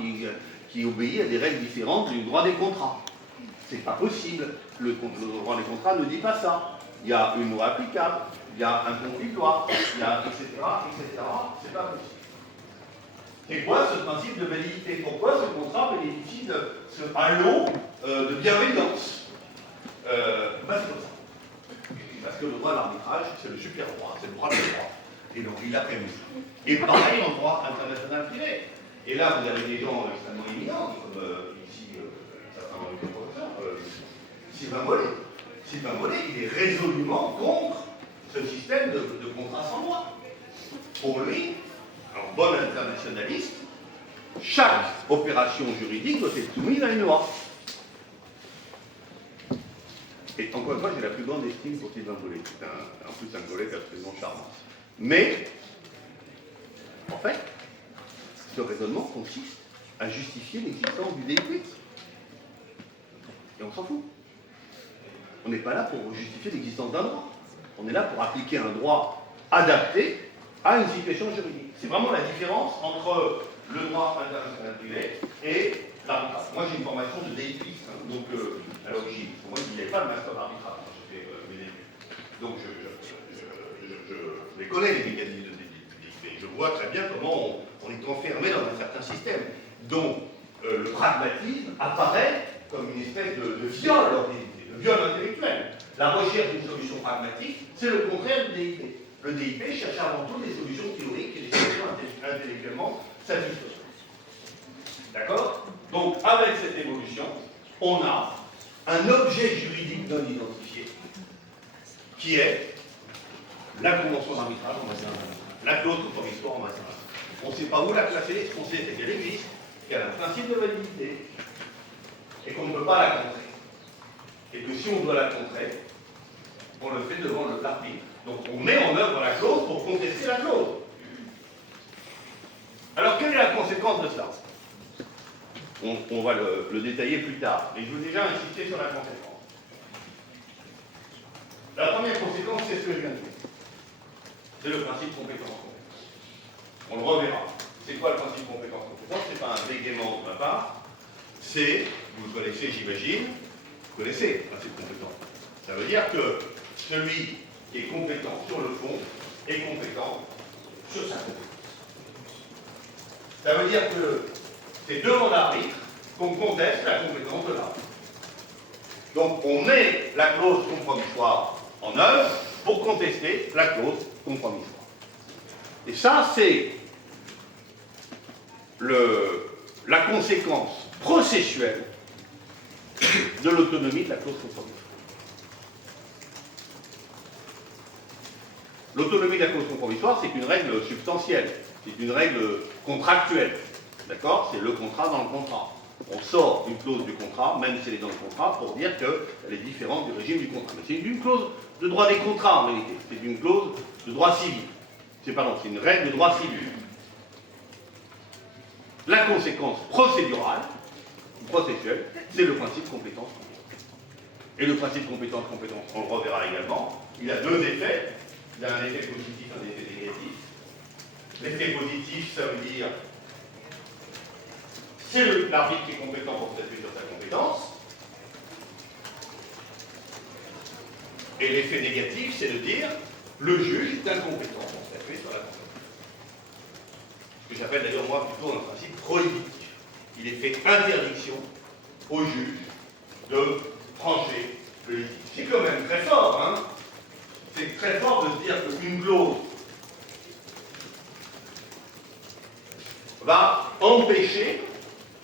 qui obéit à des règles différentes du droit des contrats? C'est pas possible. Le droit des contrats ne dit pas ça. Il y a une loi applicable, il y a un conflit de loi, il y a etc. C'est pas possible. C'est quoi ce principe de validité? Pourquoi ce contrat bénéficie de ce halo de bienveillance? C'est comme ça. Parce que le droit de l'arbitrage, c'est le super droit, c'est le droit du droit. Et donc il a prévu ça. Et pareil en droit international privé. Et là, vous avez des gens extrêmement éminents, comme ici, certains professeurs, Sylvain Mollet. Sylvain Mollet, il est résolument contre ce système de contrat sans droit. Pour lui, en bon internationaliste, chaque opération juridique doit être soumise à une loi. Et encore une fois, j'ai la plus grande estime pour Sylvain Mollet. C'est en plus un collègue absolument charmant. Mais, en fait, ce raisonnement consiste à justifier l'existence du DIP. Et on s'en fout. On n'est pas là pour justifier l'existence d'un droit. On est là pour appliquer un droit adapté à une situation juridique. C'est vraiment la différence entre le droit international privé et l'arbitrage. Moi, j'ai une formation de DIPiste, hein, donc à l'origine. Moi, il n'y avait pas de master d'arbitrage quand j'ai fait mes débuts. Donc, je les connais, les mécanismes de DIP. Je vois très bien comment on est enfermé dans un certain système. Donc, le pragmatisme apparaît comme une espèce de viol organisé, de viol intellectuel. La recherche d'une solution pragmatique, c'est le contraire du DIP. Le DIP cherche avant tout des solutions théoriques et des solutions intellectuellement satisfaisantes. D'accord? Donc, avec cette évolution, on a un objet juridique non identifié, qui est la convention d'arbitrage en matière d'arbitrage, la clause compromissoire en matière d'arbitrage. On ne sait pas où la classer, ce qu'on sait, c'est qu'elle existe, qu'elle a un principe de validité, et qu'on ne peut pas la contrer. Et que si on doit la contrer, on le fait devant l'arbitre. Donc on met en œuvre la clause pour contester la clause. Alors quelle est la conséquence de cela? On va le détailler plus tard, mais je veux déjà insister sur la conséquence. La première conséquence, c'est ce que je viens de dire. C'est le principe compétence-compétence. On le reverra. C'est quoi le principe compétence-compétence? C'est pas un bégaiement de ma part, c'est, vous le connaissez j'imagine, vous connaissez le principe compétence. Ça veut dire que celui qui est compétent sur le fond est compétent sur sa compétence. Ça veut dire que c'est devant l'arbitre qu'on conteste la compétence de l'arbitre. Donc on met la clause compromissoire en œuvre pour contester la clause compromissoire. Et ça, c'est la conséquence processuelle de l'autonomie de la clause compromissoire. L'autonomie de la clause compromissoire, c'est une règle substantielle, c'est une règle contractuelle. D'accord? C'est le contrat dans le contrat. On sort une clause du contrat, même si elle est dans le contrat, pour dire qu'elle est différente du régime du contrat. Mais c'est une clause de droit des contrats en réalité. C'est une clause de droit civil. C'est une règle de droit civil. La conséquence procédurale, processuelle, c'est le principe compétence-compétence. Et le principe compétence-compétence, on le reverra également, il a deux effets. Il a un effet positif, un effet négatif. L'effet positif, ça veut dire c'est l'arbitre qui est compétent pour statuer sur sa compétence. Et l'effet négatif, c'est de dire le juge est incompétent pour statuer sur la compétence. Ce que j'appelle d'ailleurs moi plutôt un principe prohibitif. Il est fait interdiction au juge de trancher le litige. C'est quand même très fort, hein? C'est très fort de se dire qu'une clause va empêcher,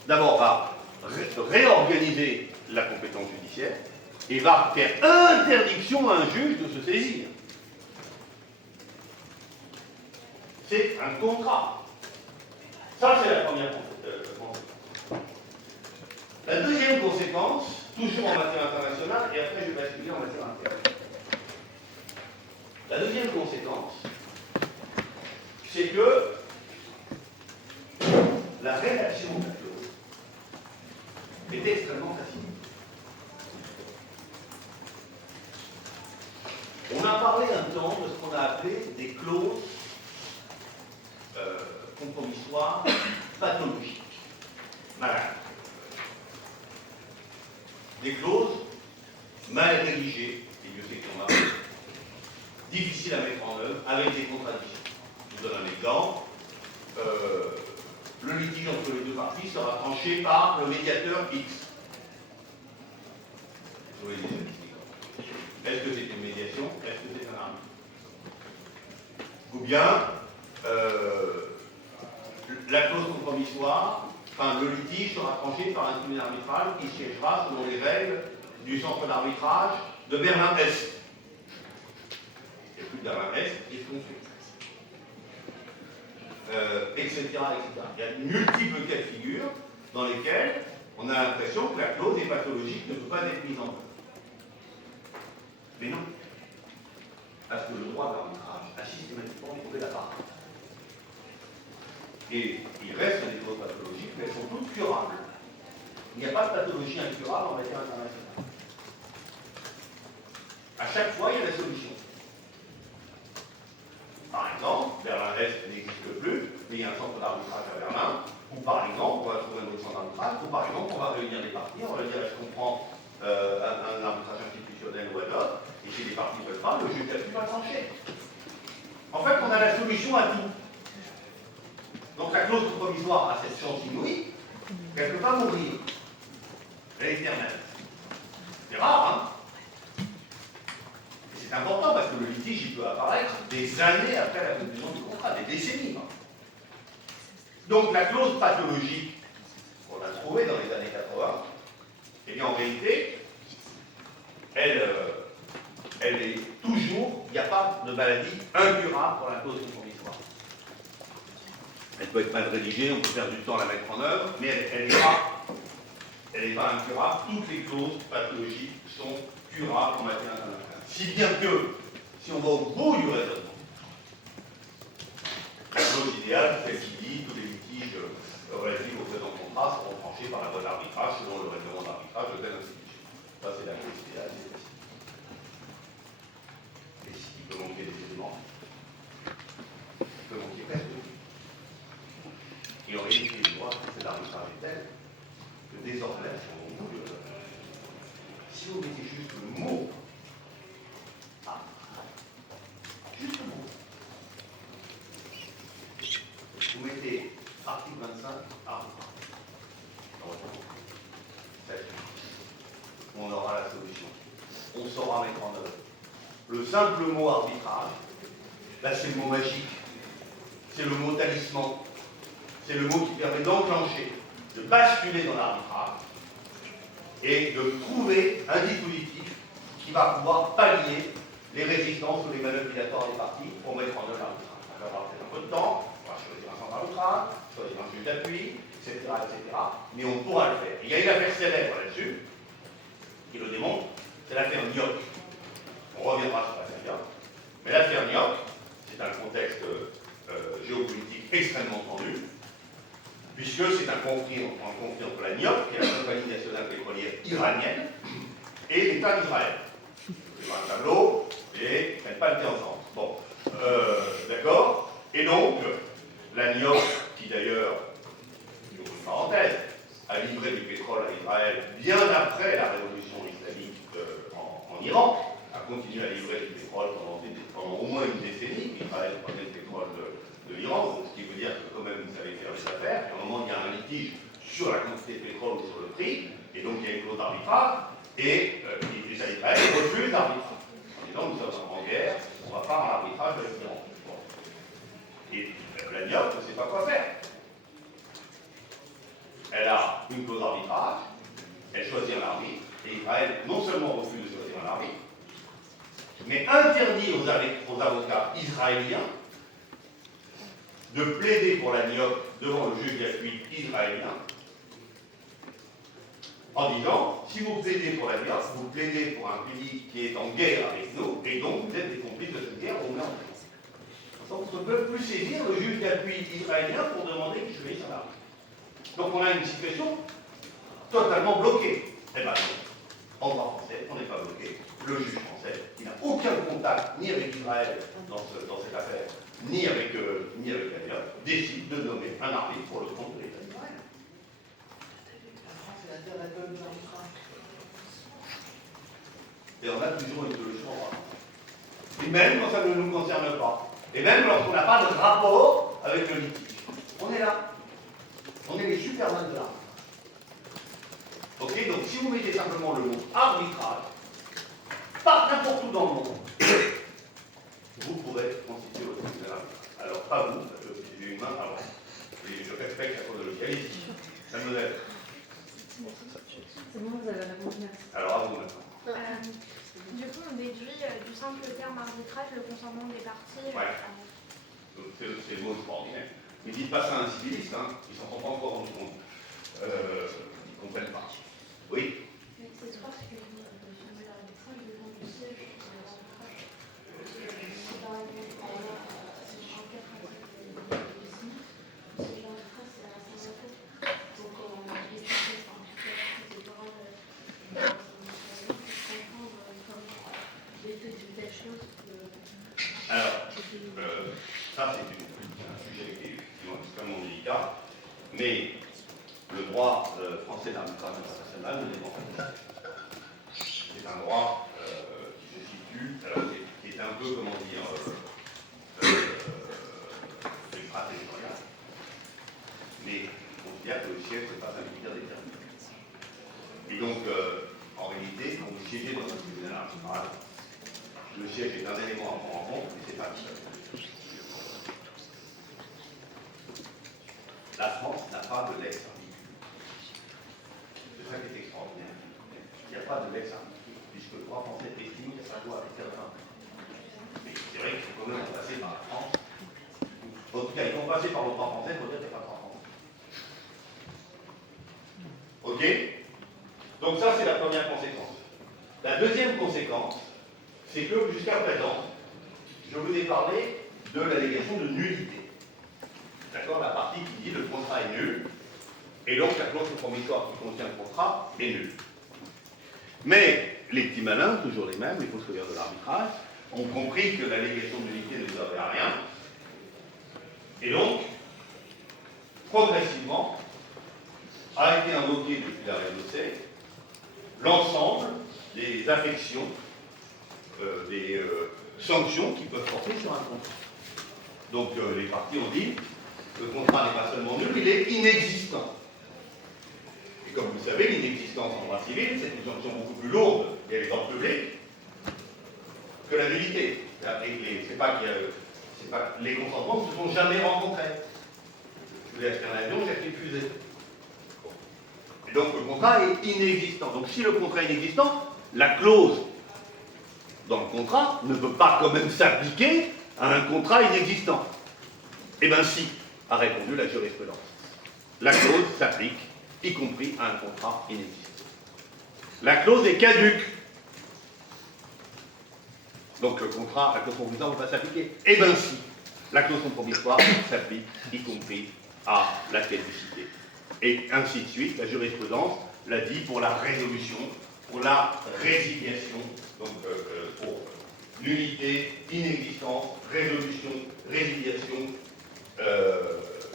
d'abord va réorganiser la compétence judiciaire et va faire interdiction à un juge de se saisir. C'est un contrat. Ça, c'est la première conséquence. La deuxième conséquence, toujours en matière internationale, et après je vais basculer en matière interne. La deuxième conséquence, c'est que la rédaction de la clause est extrêmement facile. On a parlé un temps de ce qu'on a appelé des clauses compromissoires pathologiques, malades. Des clauses mal rédigées, et Dieu sait qu'il y en a, difficiles à mettre en œuvre, avec des contradictions. Je vous donne un exemple. Le litige entre les deux parties sera tranché par le médiateur X. Vous voyez les statistiques. Est-ce que c'est une médiation? Est-ce que c'est un arbitre? Ou bien, la clause compromissoire, le litige sera tranché par un tribunal arbitral qui siégera selon les règles du centre d'arbitrage de Berlin-Est. Il n'y a plus de Berlin-Est, qui est construit. Etc., etc. Il y a de multiples cas de figure dans lesquels on a l'impression que la clause est pathologique, ne peut pas être mise en œuvre. Mais non. Parce que le droit d'arbitrage a systématiquement trouvé la part. Et il reste des clauses pathologiques, mais elles sont toutes curables. Il n'y a pas de pathologie incurable en matière internationale. À chaque fois, il y a la solution. créer un centre d'arbitrage à Berlin, ou par exemple, on va trouver un autre centre d'arbitrage, ou par exemple, on va réunir les parties, on va dire est-ce qu'on prend un arbitrage institutionnel ou un autre, et si les parties ne veulent pas, le juge d'appui va trancher. En fait, on a la solution à tout. Donc la clause provisoire a cette chance inouïe qu'elle ne peut pas mourir. Elle est éternelle. C'est rare, hein? Et c'est important parce que le litige, il peut apparaître des années après la conclusion du contrat, des décennies. Hein. Donc la clause pathologique qu'on a trouvée dans les années 80, eh bien en réalité, elle est toujours, il n'y a pas de maladie incurable pour la clause provisoire. Elle peut être mal rédigée, on peut perdre du temps à la mettre en œuvre, mais elle n'est pas incurable. Toutes les clauses pathologiques sont curables en matière internationale. Si bien que, si on va au bout du raisonnement, la clause idéale, c'est celle qui dit tous les litiges relatifs au présent contrat seront tranchés par la voie d'arbitrage selon le règlement d'arbitrage de telle institution. Ça, c'est la clause idéale, c'est facile. Et s'il peut manquer des éléments, il peut manquer presque tout. Et en réalité, le droit français d'arbitrage est tel que désormais, si vous mettez juste le mot arbitrage, juste le mot, vous mettez article 25, arbitrage. On aura la solution. On saura mettre en œuvre. Le simple mot arbitrage, là c'est le mot magique, c'est le mot talisman, c'est le mot qui permet d'enclencher, de basculer dans l'arbitrage et de trouver un dispositif qui va pouvoir pallier les résistances ou les manœuvres dilatoires des parties pour mettre en œuvre l'arbitrage. Ça va avoir un peu de temps, on va choisir un centre d'arbitrage, choisir un juge d'appui, etc., etc. Mais on pourra le faire. Il y a une affaire célèbre là-dessus qui le démontre, c'est l'affaire Nioc. On reviendra sur l'affaire Nioc. Mais l'affaire Nioc, c'est un contexte géopolitique extrêmement tendu, puisque c'est un conflit entre la NIOC, qui est la Compagnie nationale pétrolière iranienne, et l'État d'Israël. Je vois un tableau, et elles pas été ensemble. Bon, d'accord. Et donc, la NIOC, qui d'ailleurs, une parenthèse, a livré du pétrole à Israël bien après la révolution islamique en Iran, a continué à livrer du pétrole pendant au moins une décennie. Israël prenait le pétrole de l'Iran, donc ce qui veut dire que quand même vous savez faire les affaires, et à un moment il y a un litige sur la quantité de pétrole ou sur le prix, et donc il y a une clause d'arbitrage, et les Israéliens refusent l'arbitrage. En disant nous sommes en guerre, on va pas en arbitrage avec l'Iran. Bon. Et la NIOC ne sait pas quoi faire. Elle a une clause d'arbitrage, elle choisit un arbitre, et Israël non seulement refuse de choisir un arbitre, mais interdit aux avocats israéliens de plaider pour la NIOC devant le juge d'appui israélien, en disant, si vous plaidez pour la NIOC, vous plaidez pour un pays qui est en guerre avec nous, et donc vous êtes des complices de cette guerre, on met en place. Donc on ne peut plus saisir le juge d'appui israélien pour demander qu'il choisisse un arbitre. Donc on a une situation totalement bloquée. Eh bien non, en droit français, on n'est pas bloqué. Le juge français, il n'a aucun contact ni avec Israël dans cette affaire, ni avec la NIOC, décide de nommer un arbitre pour le compte de l'État d'Israël. La France est la terre d'accueil de l'arbitrage. Et on a toujours une solution en droit. Et même quand ça ne nous concerne pas. Et même lorsqu'on n'a pas de rapport avec le litige. On est là. On est les supermen de l'arbitrage. Ok, donc si vous mettez simplement le mot arbitrage, pas n'importe où dans le monde, vous pourrez constituer votre tribunal arbitrage. Alors, pas vous, parce que j'ai une main avant. Je respecte la chronologie. Allez-y, ça me aide. C'est bon, vous avez la réponse, merci. Alors, à vous maintenant. Du coup, on déduit du simple terme arbitrage le consentement des parties. Ouais. C'est le mot extraordinaire. Mais dites pas ça à un civiliste, hein. Ils ne s'en sont pas encore rendus compte. Ils ne comprennent pas. Oui. Mais c'est parce que l'arbitrage dépend du siège de l'arbitrage. Par exemple, en cas de signe, le siège d'arbitrage c'est à Saint-Marco. Donc, les sièges c'est pareil. Comprendre comment l'état d'une telle chose. Alors, ça c'est un sujet qui est effectivement cas, mais le droit français d'arbitrage international ne dépend pas de ça. C'est un droit qui se situe, alors, qui est un peu, comment dire, extraterritorial, mais on considère que le siège n'est pas un critère déterminant. Et donc, en réalité, quand vous siégez dans un tribunal arbitral, le siège est un élément à prendre en compte, mais c'est pas le seul. La France n'a pas de lex arbitraire. C'est ça qui est extraordinaire. Il n'y a pas de lex arbitraire, puisque le droit français estime que ça doit être certain. Mais c'est vrai qu'il faut quand même passer par la France. En tout cas, ils vont passer par le droit français, peut-être qu'il n'y a pas de droit français. Ok? Donc ça, c'est la première conséquence. La deuxième conséquence, c'est que jusqu'à présent, je vous ai parlé de l'allégation de nullité. D'accord? La partie qui dit le contrat est nul, et donc la clause compromissoire qui contient le contrat est nulle. Mais les petits malins, toujours les mêmes, les fossoyeurs de l'arbitrage, ont compris que l'allégation de nullité ne servait à rien, et donc, progressivement, a été invoqué depuis l'arrêt d'Ossé l'ensemble des affections, des sanctions qui peuvent porter sur un contrat. Donc les parties ont dit le contrat n'est pas seulement nul, il est inexistant. Et comme vous le savez, l'inexistence en droit civil, c'est une sanction beaucoup plus lourde et elle est en public que la nullité. C'est pas les consentements ne se sont jamais rencontrés. Je voulais acheter un avion, j'ai acheté une fusée. Et donc le contrat est inexistant. Donc si le contrat est inexistant, la clause dans le contrat ne peut pas quand même s'appliquer à un contrat inexistant. Eh bien si, a répondu la jurisprudence. La clause s'applique, y compris à un contrat inexistant. La clause est caduque. Donc le contrat, la clause compromissoire ne peut pas s'appliquer. Eh bien si, la clause compromissoire s'applique, y compris à la caducité. Et ainsi de suite, la jurisprudence l'a dit pour la résolution, pour la résiliation, donc pour nullité, inexistence, résolution, résiliation,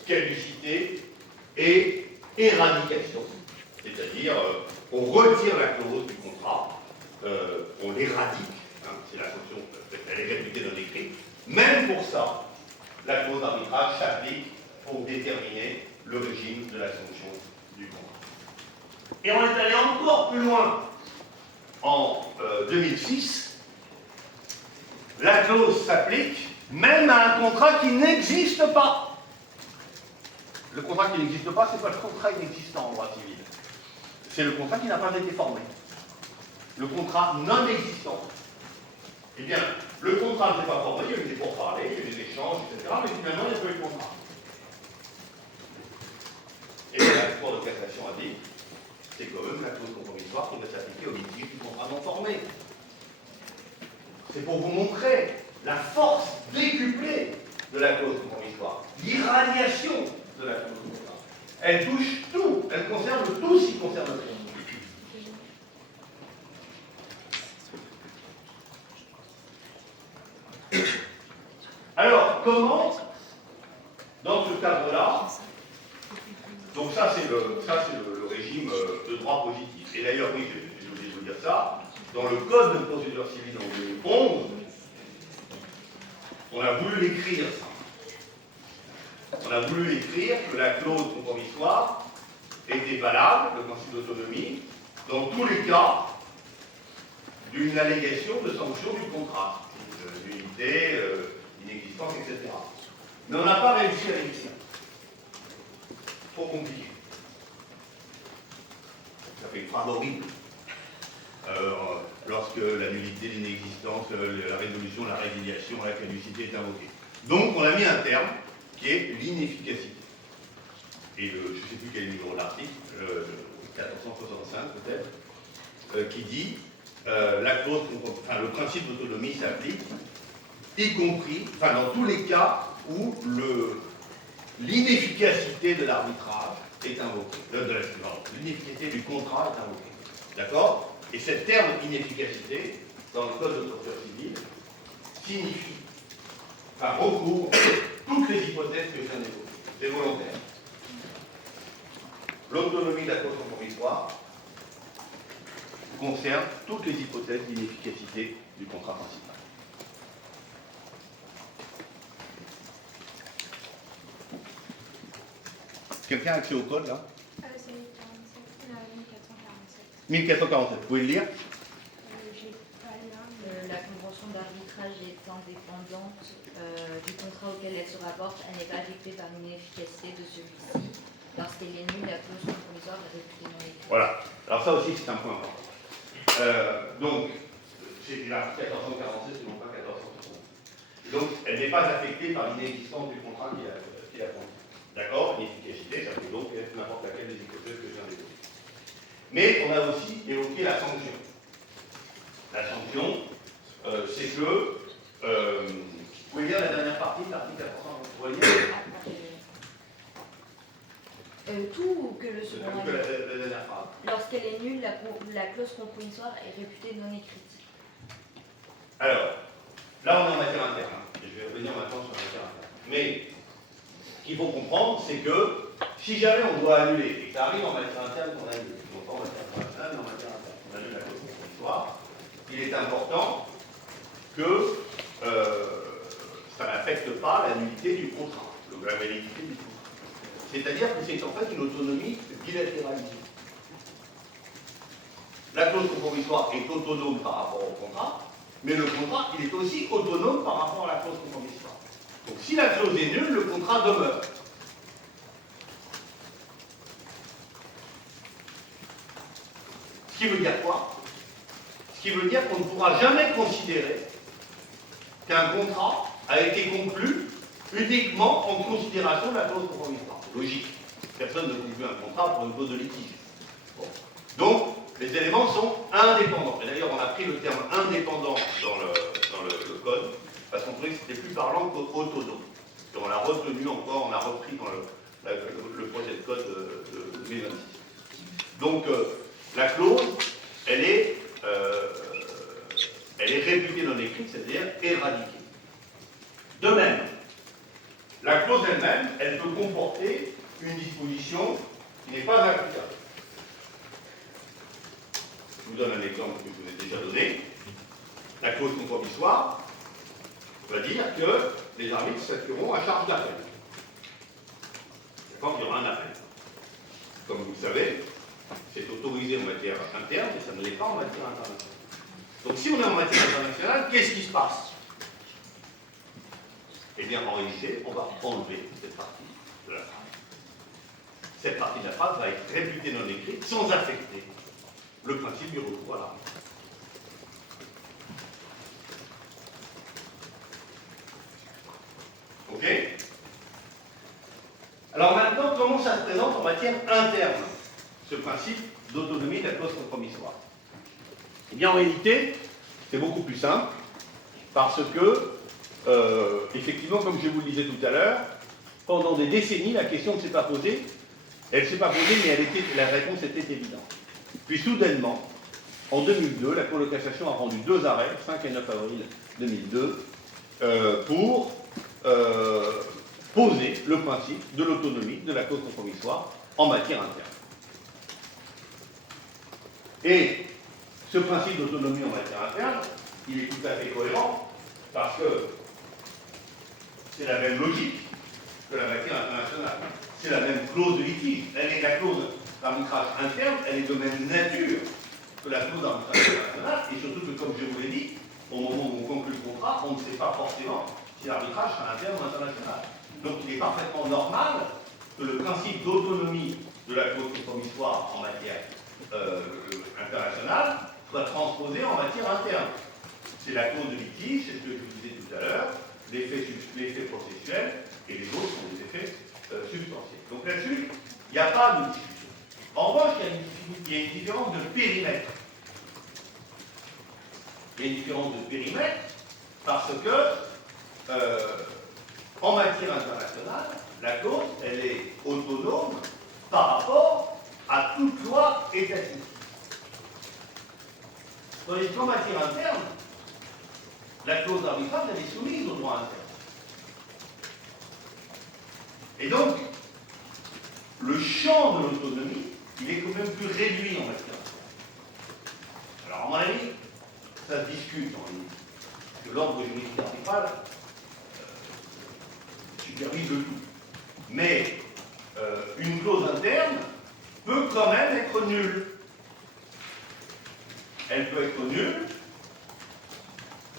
caducité et éradication. C'est-à-dire, on retire la clause du contrat, on l'éradique, hein, c'est la fonction, elle est réputée d'un écrit. Même pour ça, la clause d'arbitrage s'applique pour déterminer le régime de la sanction du contrat. Et on est allé encore plus loin. En 2006, la clause s'applique même à un contrat qui n'existe pas. Le contrat qui n'existe pas, ce n'est pas le contrat inexistant en droit civil. C'est le contrat qui n'a pas été formé. Le contrat non existant. Eh bien, le contrat ne s'est pas formé, il y a eu des pourparlers, il y a eu des échanges, etc. Mais finalement, il n'y a pas eu de contrat. Et bien, la Cour de cassation a dit, c'est quand même la clause compromissoire qui doit s'appliquer au litige du contrat non formé. C'est pour vous montrer la force décuplée de la clause compromissoire, l'irradiation de la clause compromissoire. Elle touche tout, elle concerne tout ce qui concerne le contrat. Alors, comment, dans ce cadre-là, donc ça c'est le régime de droit positif. Et d'ailleurs, oui, j'ai oublié de vous dire ça, dans le Code de procédure civile en 2011, on a voulu l'écrire ça. On a voulu écrire que la clause compromissoire était valable, le principe d'autonomie, dans tous les cas d'une allégation de sanction du contrat, d'unité, d'inexistence, etc. Mais on n'a pas réussi à l'écrire. Trop compliqué. Ça fait une phrase horrible. Lorsque la nullité, l'inexistence, la résolution, la résiliation, la caducité est invoquée. Donc on a mis un terme qui est l'inefficacité. Et je ne sais plus quel est le numéro de l'article, 1465 peut-être, qui dit la clause, le principe d'autonomie s'applique, y compris, dans tous les cas où l'inefficacité de l'arbitrage est invoquée, l'inefficacité du contrat est invoquée. D'accord? Et ce terme inefficacité, dans le Code de procédure civile, signifie, recouvre toutes les hypothèses que je viens d'évoquer. C'est volontaire. l'autonomie de la clause compromissoire concerne toutes les hypothèses d'inefficacité du contrat principal. Quelqu'un a accès au code là? C'est 1447. 1447, vous pouvez le lire? J'ai pas là. La convention d'arbitrage est indépendante du contrat auquel elle se rapporte. Elle n'est pas affectée par l'inefficacité de celui-ci. Lorsqu'elle est nulle, la clause compromissoire est réputée non écrite. Voilà. Alors ça aussi, c'est un point important. Donc, c'est l'article 1447 et non pas 1430. Donc, elle n'est pas affectée par l'inexistence du contrat qui la contient. D'accord? L'inefficacité, ça peut donc être n'importe laquelle des hypothèses que je viens d'évoquer. Mais on a aussi évoqué la sanction. La sanction, c'est que... vous pouvez lire la dernière partie de l'article 1430. Vous voyez Tout ou que le second que la dernière phrase. Lorsqu'elle est nulle, la clause compromissoire est réputée non écrite. Alors, là on est en matière interne. Je vais revenir maintenant sur la matière interne. Mais ce qu'il faut comprendre, c'est que si jamais on doit annuler, et que ça arrive en matière interne qu'on annule, donc pas en matière internationale, mais en matière interne, on annule la clause compromissoire, il est important que ça n'affecte pas la nullité du contrat, la validité du contrat. C'est-à-dire que c'est en fait une autonomie bilatéralisée. La clause compromissoire est autonome par rapport au contrat, mais le contrat, il est aussi autonome par rapport à la clause compromissoire. Donc si la clause est nulle, le contrat demeure. Ce qui veut dire quoi? Ce qui veut dire qu'on ne pourra jamais considérer qu'un contrat a été conclu uniquement en considération de la clause compromissoire. Logique. Personne ne conclut un contrat pour une clause de litige. Bon. Donc, les éléments sont indépendants. Et d'ailleurs, on a pris le terme indépendant dans le code, parce qu'on trouvait que c'était plus parlant qu'autonome. Et on l'a retenu encore, on a repris dans le projet de code de 2026. Donc, la clause, elle est réputée non écrite, c'est-à-dire éradiquée. De même, la clause elle-même, elle peut comporter une disposition qui n'est pas applicable. Je vous donne un exemple que je vous ai déjà donné. La clause compromissoire va dire que les arbitres statueront à charge d'appel. D'accord, il y aura un appel. Comme vous le savez, c'est autorisé en matière interne, mais ça ne l'est pas en matière internationale. Donc si on est en matière internationale, qu'est-ce qui se passe? Eh bien, en réalité, on va enlever cette partie de la phrase. Cette partie de la phrase va être réputée non écrite sans affecter le principe du recours à l'arbitre. Ok? Alors maintenant, comment ça se présente en matière interne, ce principe d'autonomie de la clause compromissoire? Eh bien, en réalité, c'est beaucoup plus simple, parce que effectivement, comme je vous le disais tout à l'heure, pendant des décennies, la question ne s'est pas posée. Elle ne s'est pas posée, mais la réponse était évidente. Puis soudainement, en 2002, la Cour de cassation a rendu 2 arrêts, 5 et 9 avril 2002, pour poser le principe de l'autonomie de la clause compromissoire en matière interne. Et ce principe d'autonomie en matière interne, il est tout à fait cohérent, parce que c'est la même logique que la matière internationale. C'est la même clause de litige. La clause d'arbitrage interne, elle est de même nature que la clause d'arbitrage internationale, et surtout que, comme je vous l'ai dit, au moment où on conclut le contrat, on ne sait pas forcément si l'arbitrage sera interne ou international. Donc il est parfaitement normal que le principe d'autonomie de la clause compromissoire en matière internationale soit transposé en matière interne. C'est la clause de litige, c'est ce que je vous disais tout à l'heure, l'effet processuel, et les autres sont des effets substantiels. Donc là-dessus, il n'y a pas de discussion. En revanche, il y a une différence de périmètre. Il y a une différence de périmètre parce que, en matière internationale, la clause, elle est autonome par rapport à toute loi étatique. Tandis qu'en matière interne, la clause d'arbitrage, elle est soumise au droit interne. Et donc, le champ de l'autonomie, il est quand même plus réduit en matière. Alors, à mon avis, ça se discute en ligne. Que l'ordre juridique arbitral supervise le tout. Mais une clause interne peut quand même être nulle. Elle peut être nulle,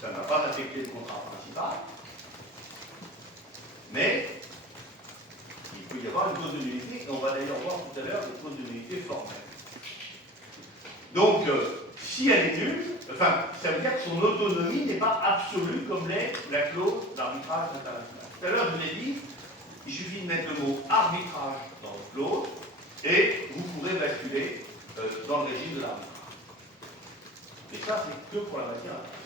ça n'a pas affecté le contrat principal, mais il peut y avoir une clause de nullité, et on va d'ailleurs voir tout à l'heure des clauses de nullité formelles. Donc, si elle est nulle, enfin, ça veut dire que son autonomie n'est pas absolue comme l'est la clause d'arbitrage international. Tout à l'heure, je vous ai dit, il suffit de mettre le mot arbitrage dans votre clause et vous pourrez basculer dans le régime de l'arbitrage. Mais ça, c'est que pour la matière interne.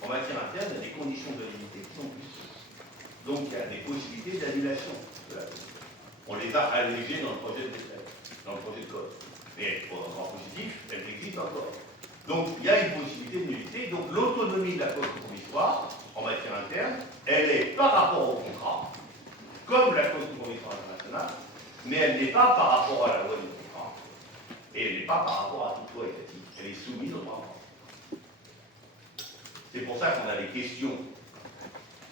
En matière interne, il y a des conditions de validité qui sont plus. Donc, il y a des possibilités d'annulation de la clause. On les a allégées dans le projet de décret, dans le projet de code. Mais pour un rapport positif, elles existent encore. Donc, il y a une possibilité de nullité. Donc, l'autonomie de la clause compromissoire, en matière interne, elle est par rapport au contrat, comme la clause compromissoire internationale, mais elle n'est pas par rapport à la loi du contrat. Et elle n'est pas par rapport à toute loi étatique. Elle est soumise au droit. C'est pour ça qu'on a des questions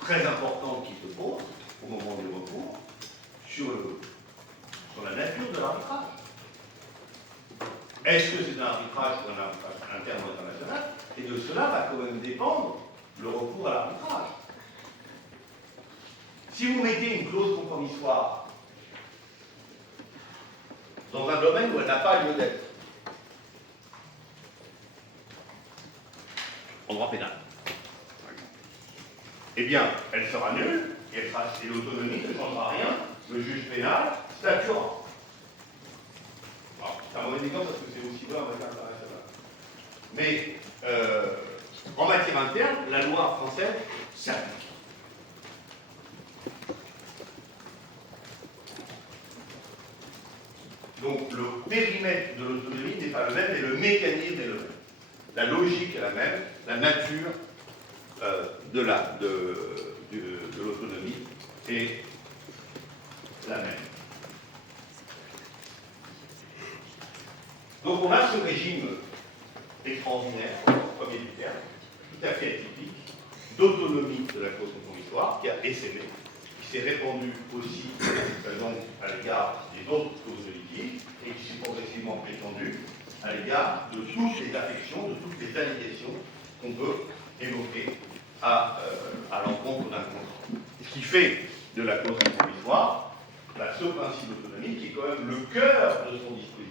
très importantes qui se posent au moment du recours sur la nature de l'arbitrage. Est-ce que c'est un arbitrage ou un arbitrage interne ou international? Et de cela va quand même dépendre le recours à l'arbitrage. Si vous mettez une clause compromissoire dans un domaine où elle n'a pas lieu d'être, en droit pénal, eh bien, elle sera nulle et l'autonomie ne changera rien. Le juge pénal statuera. C'est un mauvais exemple parce que c'est aussi vrai en matière internationale. Mais en matière interne, la loi française s'applique. Donc le périmètre de l'autonomie n'est pas le même, mais le mécanisme est le même. La logique est la même, la nature de l'autonomie est la même. Donc on a ce régime extraordinaire, premier du terme, tout à fait atypique, d'autonomie de la clause compromissoire qui a essaimé, qui s'est répandu aussi donc, à l'égard des autres clauses de litige et qui s'est progressivement étendue à l'égard de toutes les affections, de toutes les allégations qu'on peut évoquer à l'encontre d'un contrat. Ce qui fait de la clause compromissoire ce principe d'autonomie qui est quand même le cœur de son dispositif,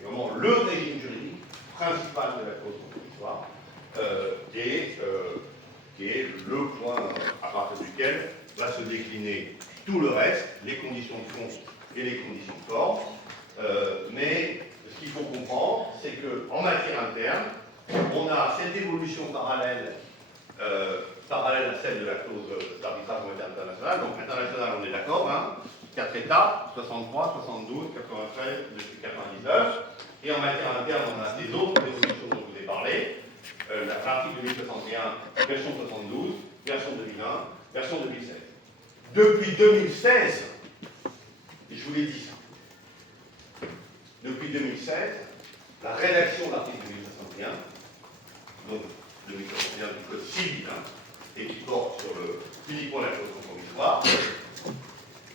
et vraiment le régime juridique principal de la clause compromissoire, et qui est le point à partir duquel va se décliner tout le reste, les conditions de fond et les conditions de forme. Mais ce qu'il faut comprendre, c'est qu'en matière interne, on a cette évolution parallèle à celle de la clause d'arbitrage en matière internationale. Donc international, on est d'accord, hein, 4 étapes, 63, 72, 93, depuis 99. Et en matière interne, on a des autres évolutions dont je vous ai parlé. L'article 2061, version 72, version 2001, version 2016. Depuis 2016, et je vous l'ai dit ça, depuis 2016, la rédaction de l'article 2061, donc 2061 du Code civil, et qui porte sur uniquement la clause compromissoire,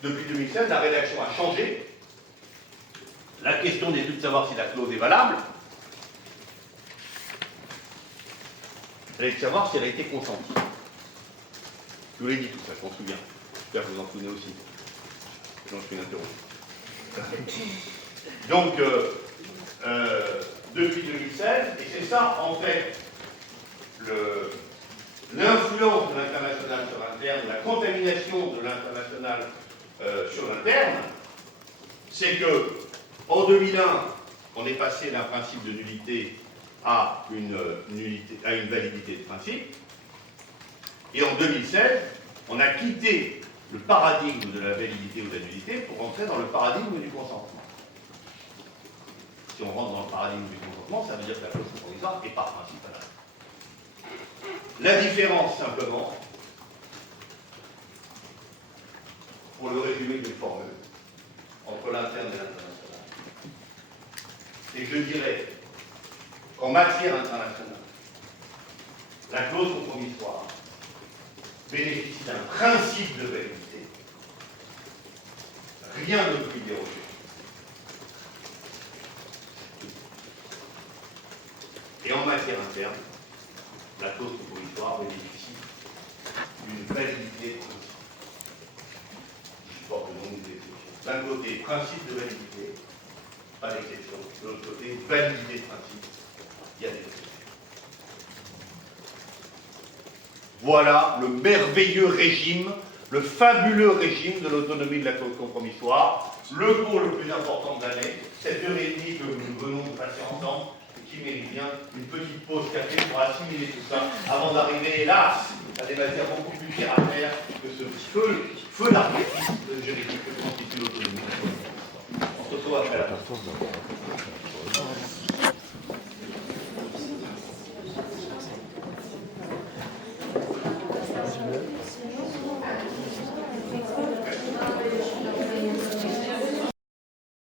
depuis 2016, la rédaction a changé. La question n'est plus de savoir si la clause est valable, elle est de savoir si elle a été consentie. Je vous l'ai dit tout ça, je m'en souviens. J'espère que vous en souvenez aussi. Sinon, je suis interrompu. Donc, depuis 2016, et c'est ça, en fait, l'influence de l'international sur l'interne, la contamination de l'international sur l'interne, c'est que en 2001, on est passé d'un principe de nullité à une validité de principe, et en 2016, on a quitté le paradigme de la validité ou de la nullité pour rentrer dans le paradigme du consentement. Si on rentre dans le paradigme du consentement, ça veut dire que la clause compromissoire est par principe valable. La différence, simplement, pour le résumer d'une formule, entre je dirais qu'en matière internationale, la clause compromissoire bénéficie d'un principe de validité. Rien ne peut y déroger. Et en matière interne, la clause compromissoire bénéficie d'une validité principe. Je porte le nom des exceptions. D'un côté, principe de validité, pas d'exception. De l'autre côté, validité de principe, il y a des exceptions. Voilà le merveilleux régime, le fabuleux régime de l'autonomie de la clause compromissoire, le cours le plus important de l'année, cette heure et demie que nous venons de passer ensemble, et qui mérite bien une petite pause café pour assimiler tout ça, avant d'arriver, hélas, à des matières beaucoup plus chères à faire que ce feu d'artifice juridique que constitue l'autonomie. On se retrouve après la pause.